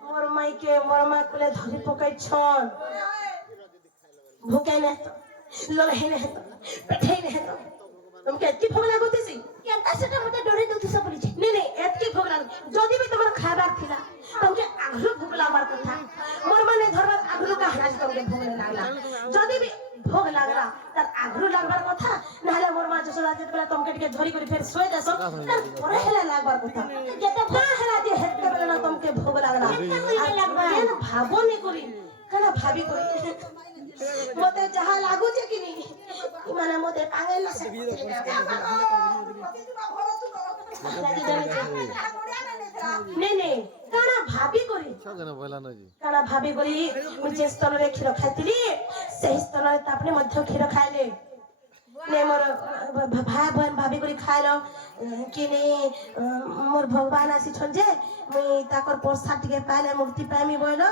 মোর মাইকে মোর মা কুলে ধরে পকাইছন ভুকে না তো লড়াই না তো পেঠাই না তো তোমাকে এতকি ভোগ লাগুতেছি কেনতা সেটা মতে ডরে দউতিস বলিছে নেই নেই এতকি ভোগ লাগ যদি भी তোমার খাবার থিলা তোমাকে আগ্রহ ভোগ লাগবার কথা মোর মানে ধরবার আগ্রহ কা হারাজ তোমাকে ভোগ লাগলা যদি भी ভোগ লাগলা তার আগ্রহ লাগবার কথা নাহলে মোর মা যশোদা যেতে তোমাকে টিকে ধরি করে ফের শুয়ে দেছ তার পরে হেলা লাগবার কথা যেতে না হেলা যে হেতে বেলা না তোমাকে ভোগ লাগলা আর লাগবা ভাবনি করি কেন ভাবি করি মতে যাহা লাগুছে কিনি মানে মতে কাঙেল না নেই নেই কানা ভাবি করি কানা ভাবি করি মুই যে স্তନରେ ক্ষীর খাইଥିଲି সেই স্তନରେ তাপনি মধ্য ক্ষীর খাইলে নে মোর ভাই বোন ভাবি করি খাইল কিনি মোর ভগবান আসিছন যে মুই তাকর প্রসাদ টিকে পাইলে মুক্তি পাইমি বইল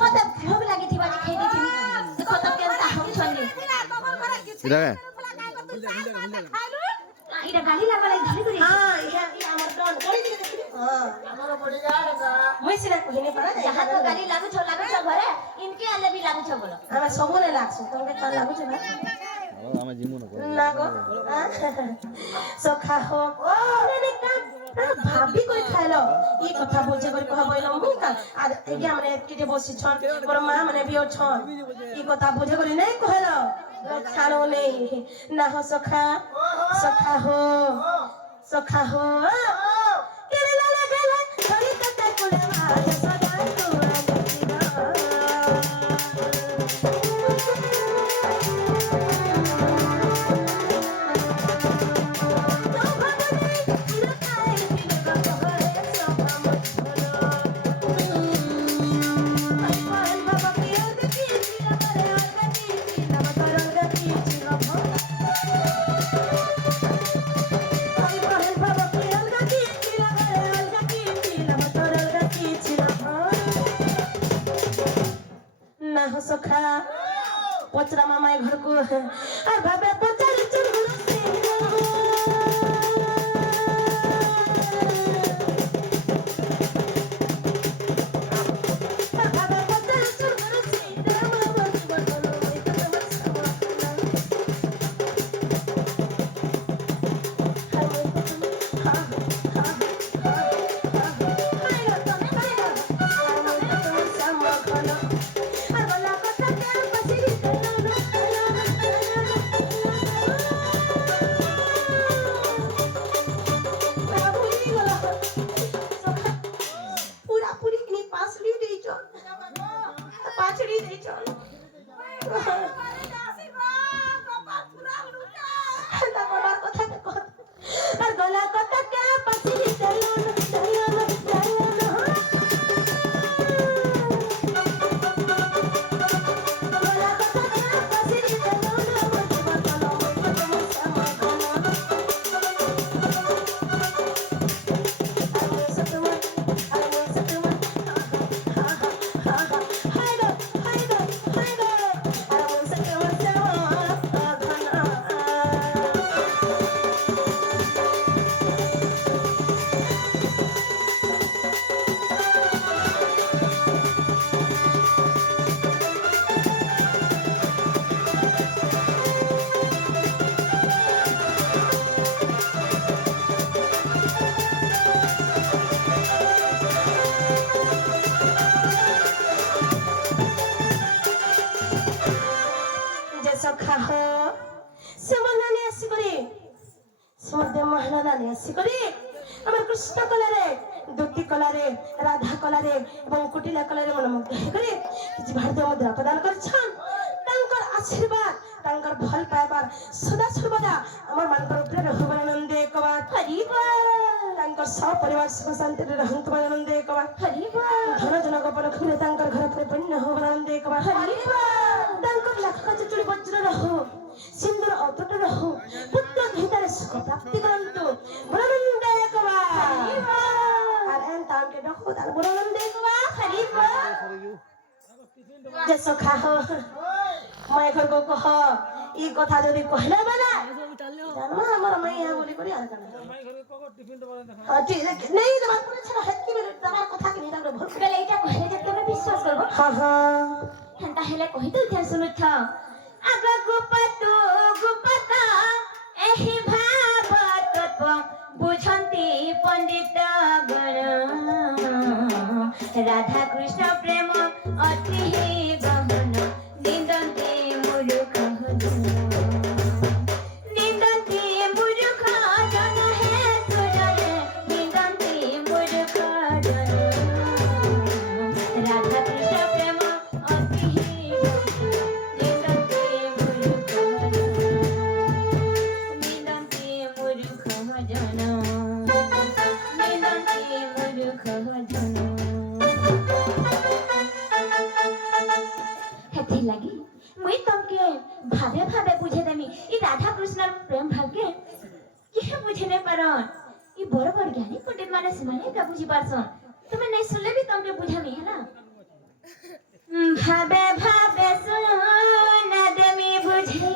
মতে ভোগ লাগিথিবা যে খেই দিছিনি দেখো তো কেনতা হউছনি এটা গালি লাগবা লাগি ধরি করি হ্যাঁ ইহা আমার ডন করি দিকে হ্যাঁ আমার বডিগার্ড আছে মুই সিনা কহিনি পারা যাহা তো গালি লাগুছ ঘরে ইনকে আলে বি লাগুছ বলো আমার সবনে লাগছে তোমাকে কাল লাগুছে ভাই না গো সখা হো নেনে কাম ভাবি করে খাইলো এই কথা বলছে করে কহ বইলাম মুকা আর এগে মানে কেটে বসি ছন বড় মা মানে বিও ছন এই কথা বুঝে করে নাই কহলো ছাড়ো নেই না হো সখা সখা হো কেলে লালে গেলে ধরি ততে কুলে মাছ সদা সখা পচরা মামাই ঘরকু আর ভাবে পচারি চুরগুলো শ্রীমতী মহানন্দা নিয়ে আসি করি আমার কৃষ্ণ কলারে দুটি কলারে রাধা কলারে এবং কুটিলা কলারে মনোমুগ্ধ করে কিছু ভারতীয় মুদ্রা প্রদান করছেন তাঙ্কর আশীর্বাদ তাঙ্কর ভাল পাইবার সদা সর্বদা আমার মানকর উপরে রহব আনন্দে কবার তাঙ্কর সপরিবার সুখ শান্তিরে রহন্ত আনন্দে কবার ধন জন গোপন খুলে তাঙ্কর ঘর পরিপূর্ণ হব আনন্দে কবার তাঙ্কর লাখ চুচুড়ি বজ্র রহ সিন্দুর অতট রহ পুত্র ভিতরে সুখ প্রাপ্তি করন্তু বরানন্দে কবার আর এন তাঙ্কে রহ তার বরানন্দে কবার যে সখা হ মাই ঘর কো কহ ই কথা যদি কহলে বেলা জানো আমার মাইয়া বলি করি আর কেন ঠিক নেই তোমার পুরো ছিল হেতকি বেলে তোমার কথা কি নিটা ভুল বেলে এটা কহে যে তুমি বিশ্বাস করবো হ্যাঁ হ্যাঁ হেন্তা হেলে কহি তো ধ্যান শুনুছ আগ গুপতা এহি ভাব তত্ত্ব বুঝন্তি পণ্ডিত গণ রাধা কৃষ্ণ প্রেম অতি গহন নিন্দন্তি মূর্খ নিন্দন্তি মূর্খ জন হে সুজনে নিন্দন্তি মূর্খ জন রাধা কৃষ্ণ প্রেম অতি নিন্দন্তি মূর্খ নিন্দন্তি মূর্খ জন নিন্দন্তি মূর্খ জন হেথি লাগি মুই তমকে ভাবে ভাবে বুঝে দেমি ই রাধা কৃষ্ণর প্রেম ভাগ্যে কিহে বুঝে নে পারন ই বড় বড় জ্ঞানী পণ্ডিত মানে সেমানে কা বুঝি পারছন তুমি নাই শুনলে भी তমকে বুঝামি হেলা ভাবে ভাবে শুনা দেমি বুঝে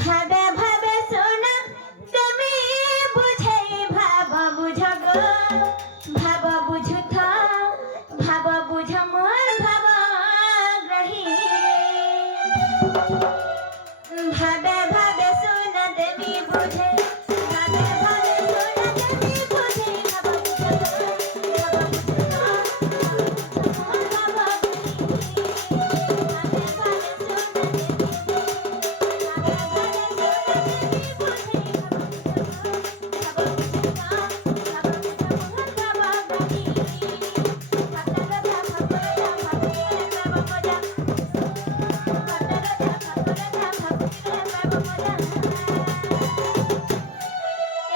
ভাবে ভাবে শুনা দেমি বুঝে ভাব বুঝ গো ভাব বুঝ থা ভাব বুঝ মোর ভাব গ্রহী ভাবে ভাবে শুনা দেমি বুঝে ভাবে ভাবে শুনা দেমি বুঝে ভাব বুঝ গো ভাব বুঝ থা ভাব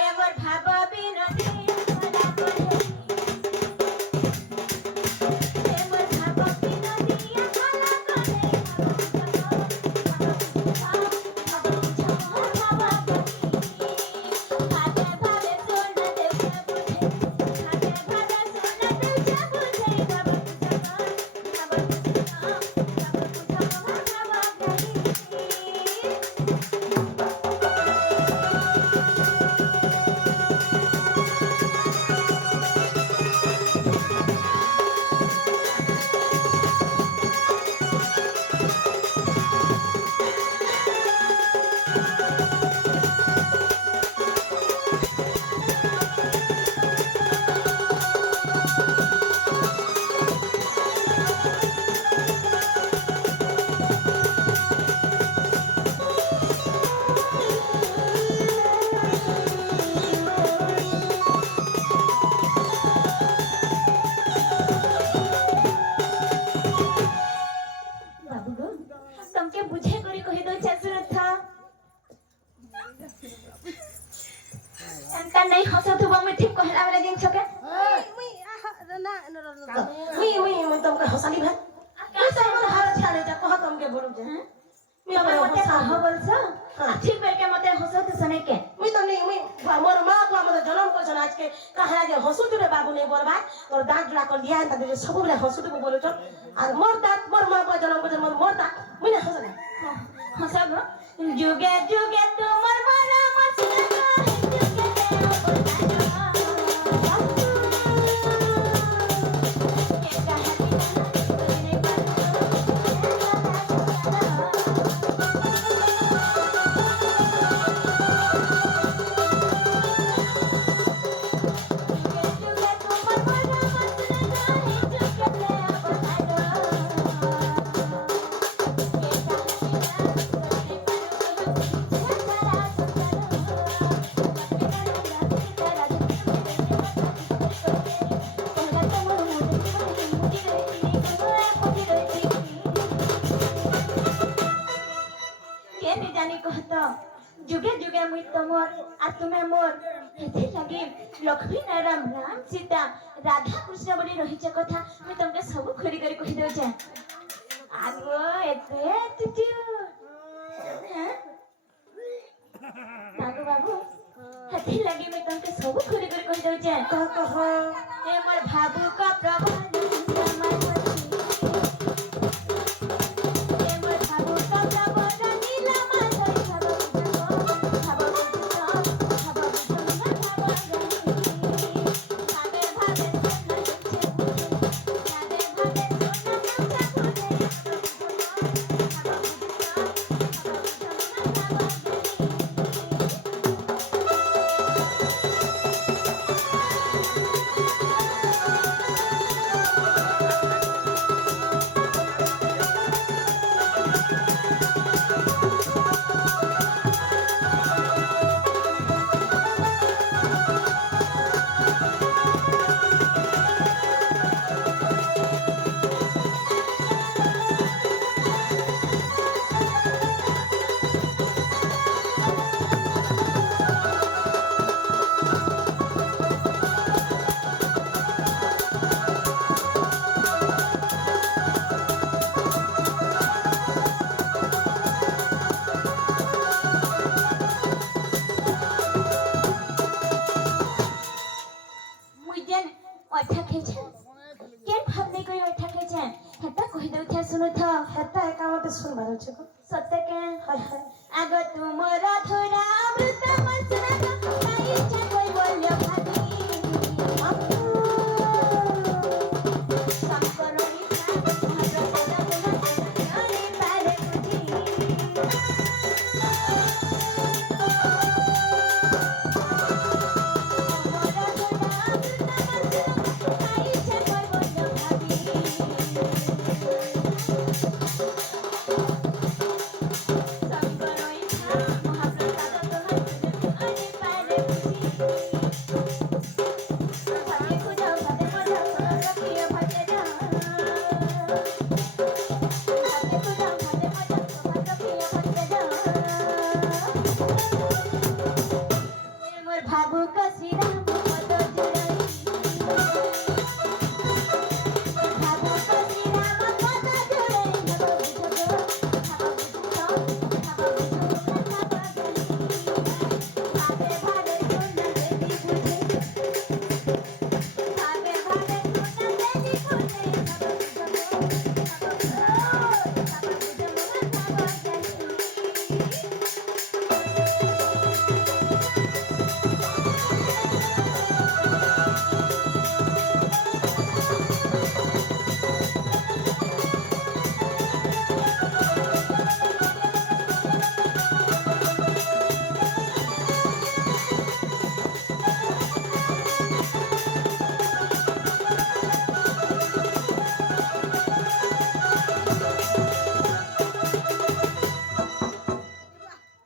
এবার ভাবা বিনোদী ভোলা করে এবার ভাবা বিনোদী ভোলা করে ভাবে ভাবে সোনা দেবে বুঝে ভাবে ভাবে সোনা দেবে বুঝে ভাব বুঝা ভাব बाबू गो तमके बुझे करी कहि दो चसुर था एंता नहीं हसत हुआ मैं ठीक कहला वाला दिन छके मी तुमके हसाली भाई मैं तो मन हाल छाड़े जा कह तुमके बोलू जे मी तमे मते हसा कह बोलछ ठीक करके मते हसत सने के मी तो नहीं मी मोर मां को हमर जन्म को जन आज के कहा जे हसुट रे बाबू ने बोलबा और दांत जुड़ा कर दिया त जे सब बेले हसुट को बोलो छ और मोर दांत मोर मां को जन्म को जन मोर दांत मी ने हसना हसब जुगे जुगे तुमर मन मस्त जुगे मुई तमोर आ तुम्हें मोर हेते लगे लक्ष्मी नारायण राम सीता राधा कृष्ण बनी रही कथा मुई तुमके सब खोली कर कहि दउ छे आगो एते तुचु नागो बाबू हेते लगे मुई तुमके सब खोली कर कहि दउ छे कह ए मोर भाबू का प्रभु समाज हेता एका मते सुनबार अछि को सत्य के हाय हाय आग तुमरा थोड़ा अमृत मसना काई इच्छा कोई बोल्यो भाभी संकरणी था महाप्रसाद तुम्हारे पारे तुझी तुमरा थोड़ा अमृत मसना काई इच्छा कोई बोल्यो भाभी भागो का श्री राम पद जुड़ाई भागो का श्री राम पद जुड़ाई भागे भागे सुन देवी बुझे भागे भागे सुन देवी बुझे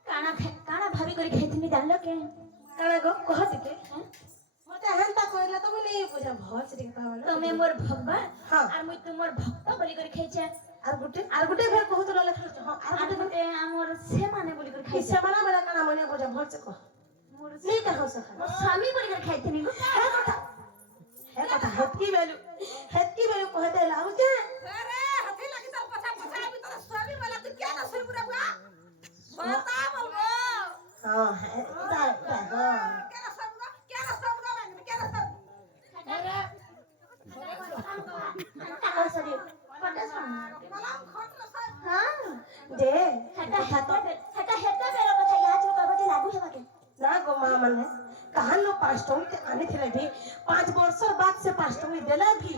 काना भाभी कर खेतनी जानलो के काना गो कह दिके मते हेंता कहला त मुई बुझा भल से कहला तमे मोर भगवान हाँ। और मुई तुमर भक्त बोली कर खाइछे आर गुटे फेर कहत रहले खेल हां आर आर गुटे गोटे हमर से माने बोली कर खाइछे किसे बना बना काना मने बुझा भल से कह मोर नहीं कह सका मोर स्वामी बोली कर खाइथनी गो हे कथा हेतकी वैल्यू कह दे लाउ के अरे हथी लगी तर पछा पछा अभी तोरा स्वामी वाला तू क्या ना सुन बुरा बुआ बता बोलबो हां है हां क्या ना सब मैंने क्या ना सब सॉरी पता सुन मला खत ना सब हां दे हेता बेरो कथा याद रो कबे लागू हेबा के ना गो मां मन कहां लो पास्टों के आने थे भी 5 वर्ष बाद से पास्टों देला भी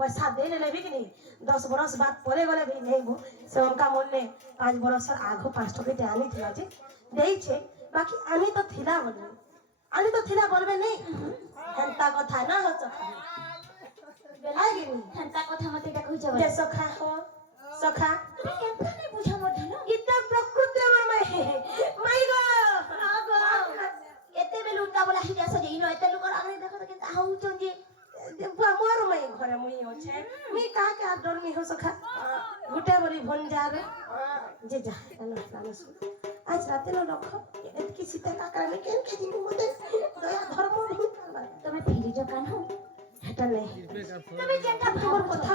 पैसा दे ले भी कि नहीं 10 बरस बाद परे गले भी नहीं गो से उनका मन ने 5 बरस आगो पास्टों के आनी थिला जे देई छे बाकी आनी तो थिला बोलबे नहीं हेंता कथा ना हो सका आगे नहीं हेंता कथा मते का कहि जब जे सखा हो सखा तुम केमका नहीं बुझा मोर धनो इतना प्रकृति में माई गो आगो एते बेलु उल्टा बोला हिजा सजे इनो एते लोकर आने देखो त के हाउ चंजे मोर मई घरे मुई होछे मी का के डर मी हो सखा गुटे बरी भन जा रे जे जा ना सुन আজ রাতে না রক্ষ এতকি সীতা কাকরানি কেন খেজিবি মতে দয়া ধর্ম ভুল করবা তুমি ফিরি যাও কানু এটা নেই তুমি যেটা তোমার ভাবছো কথা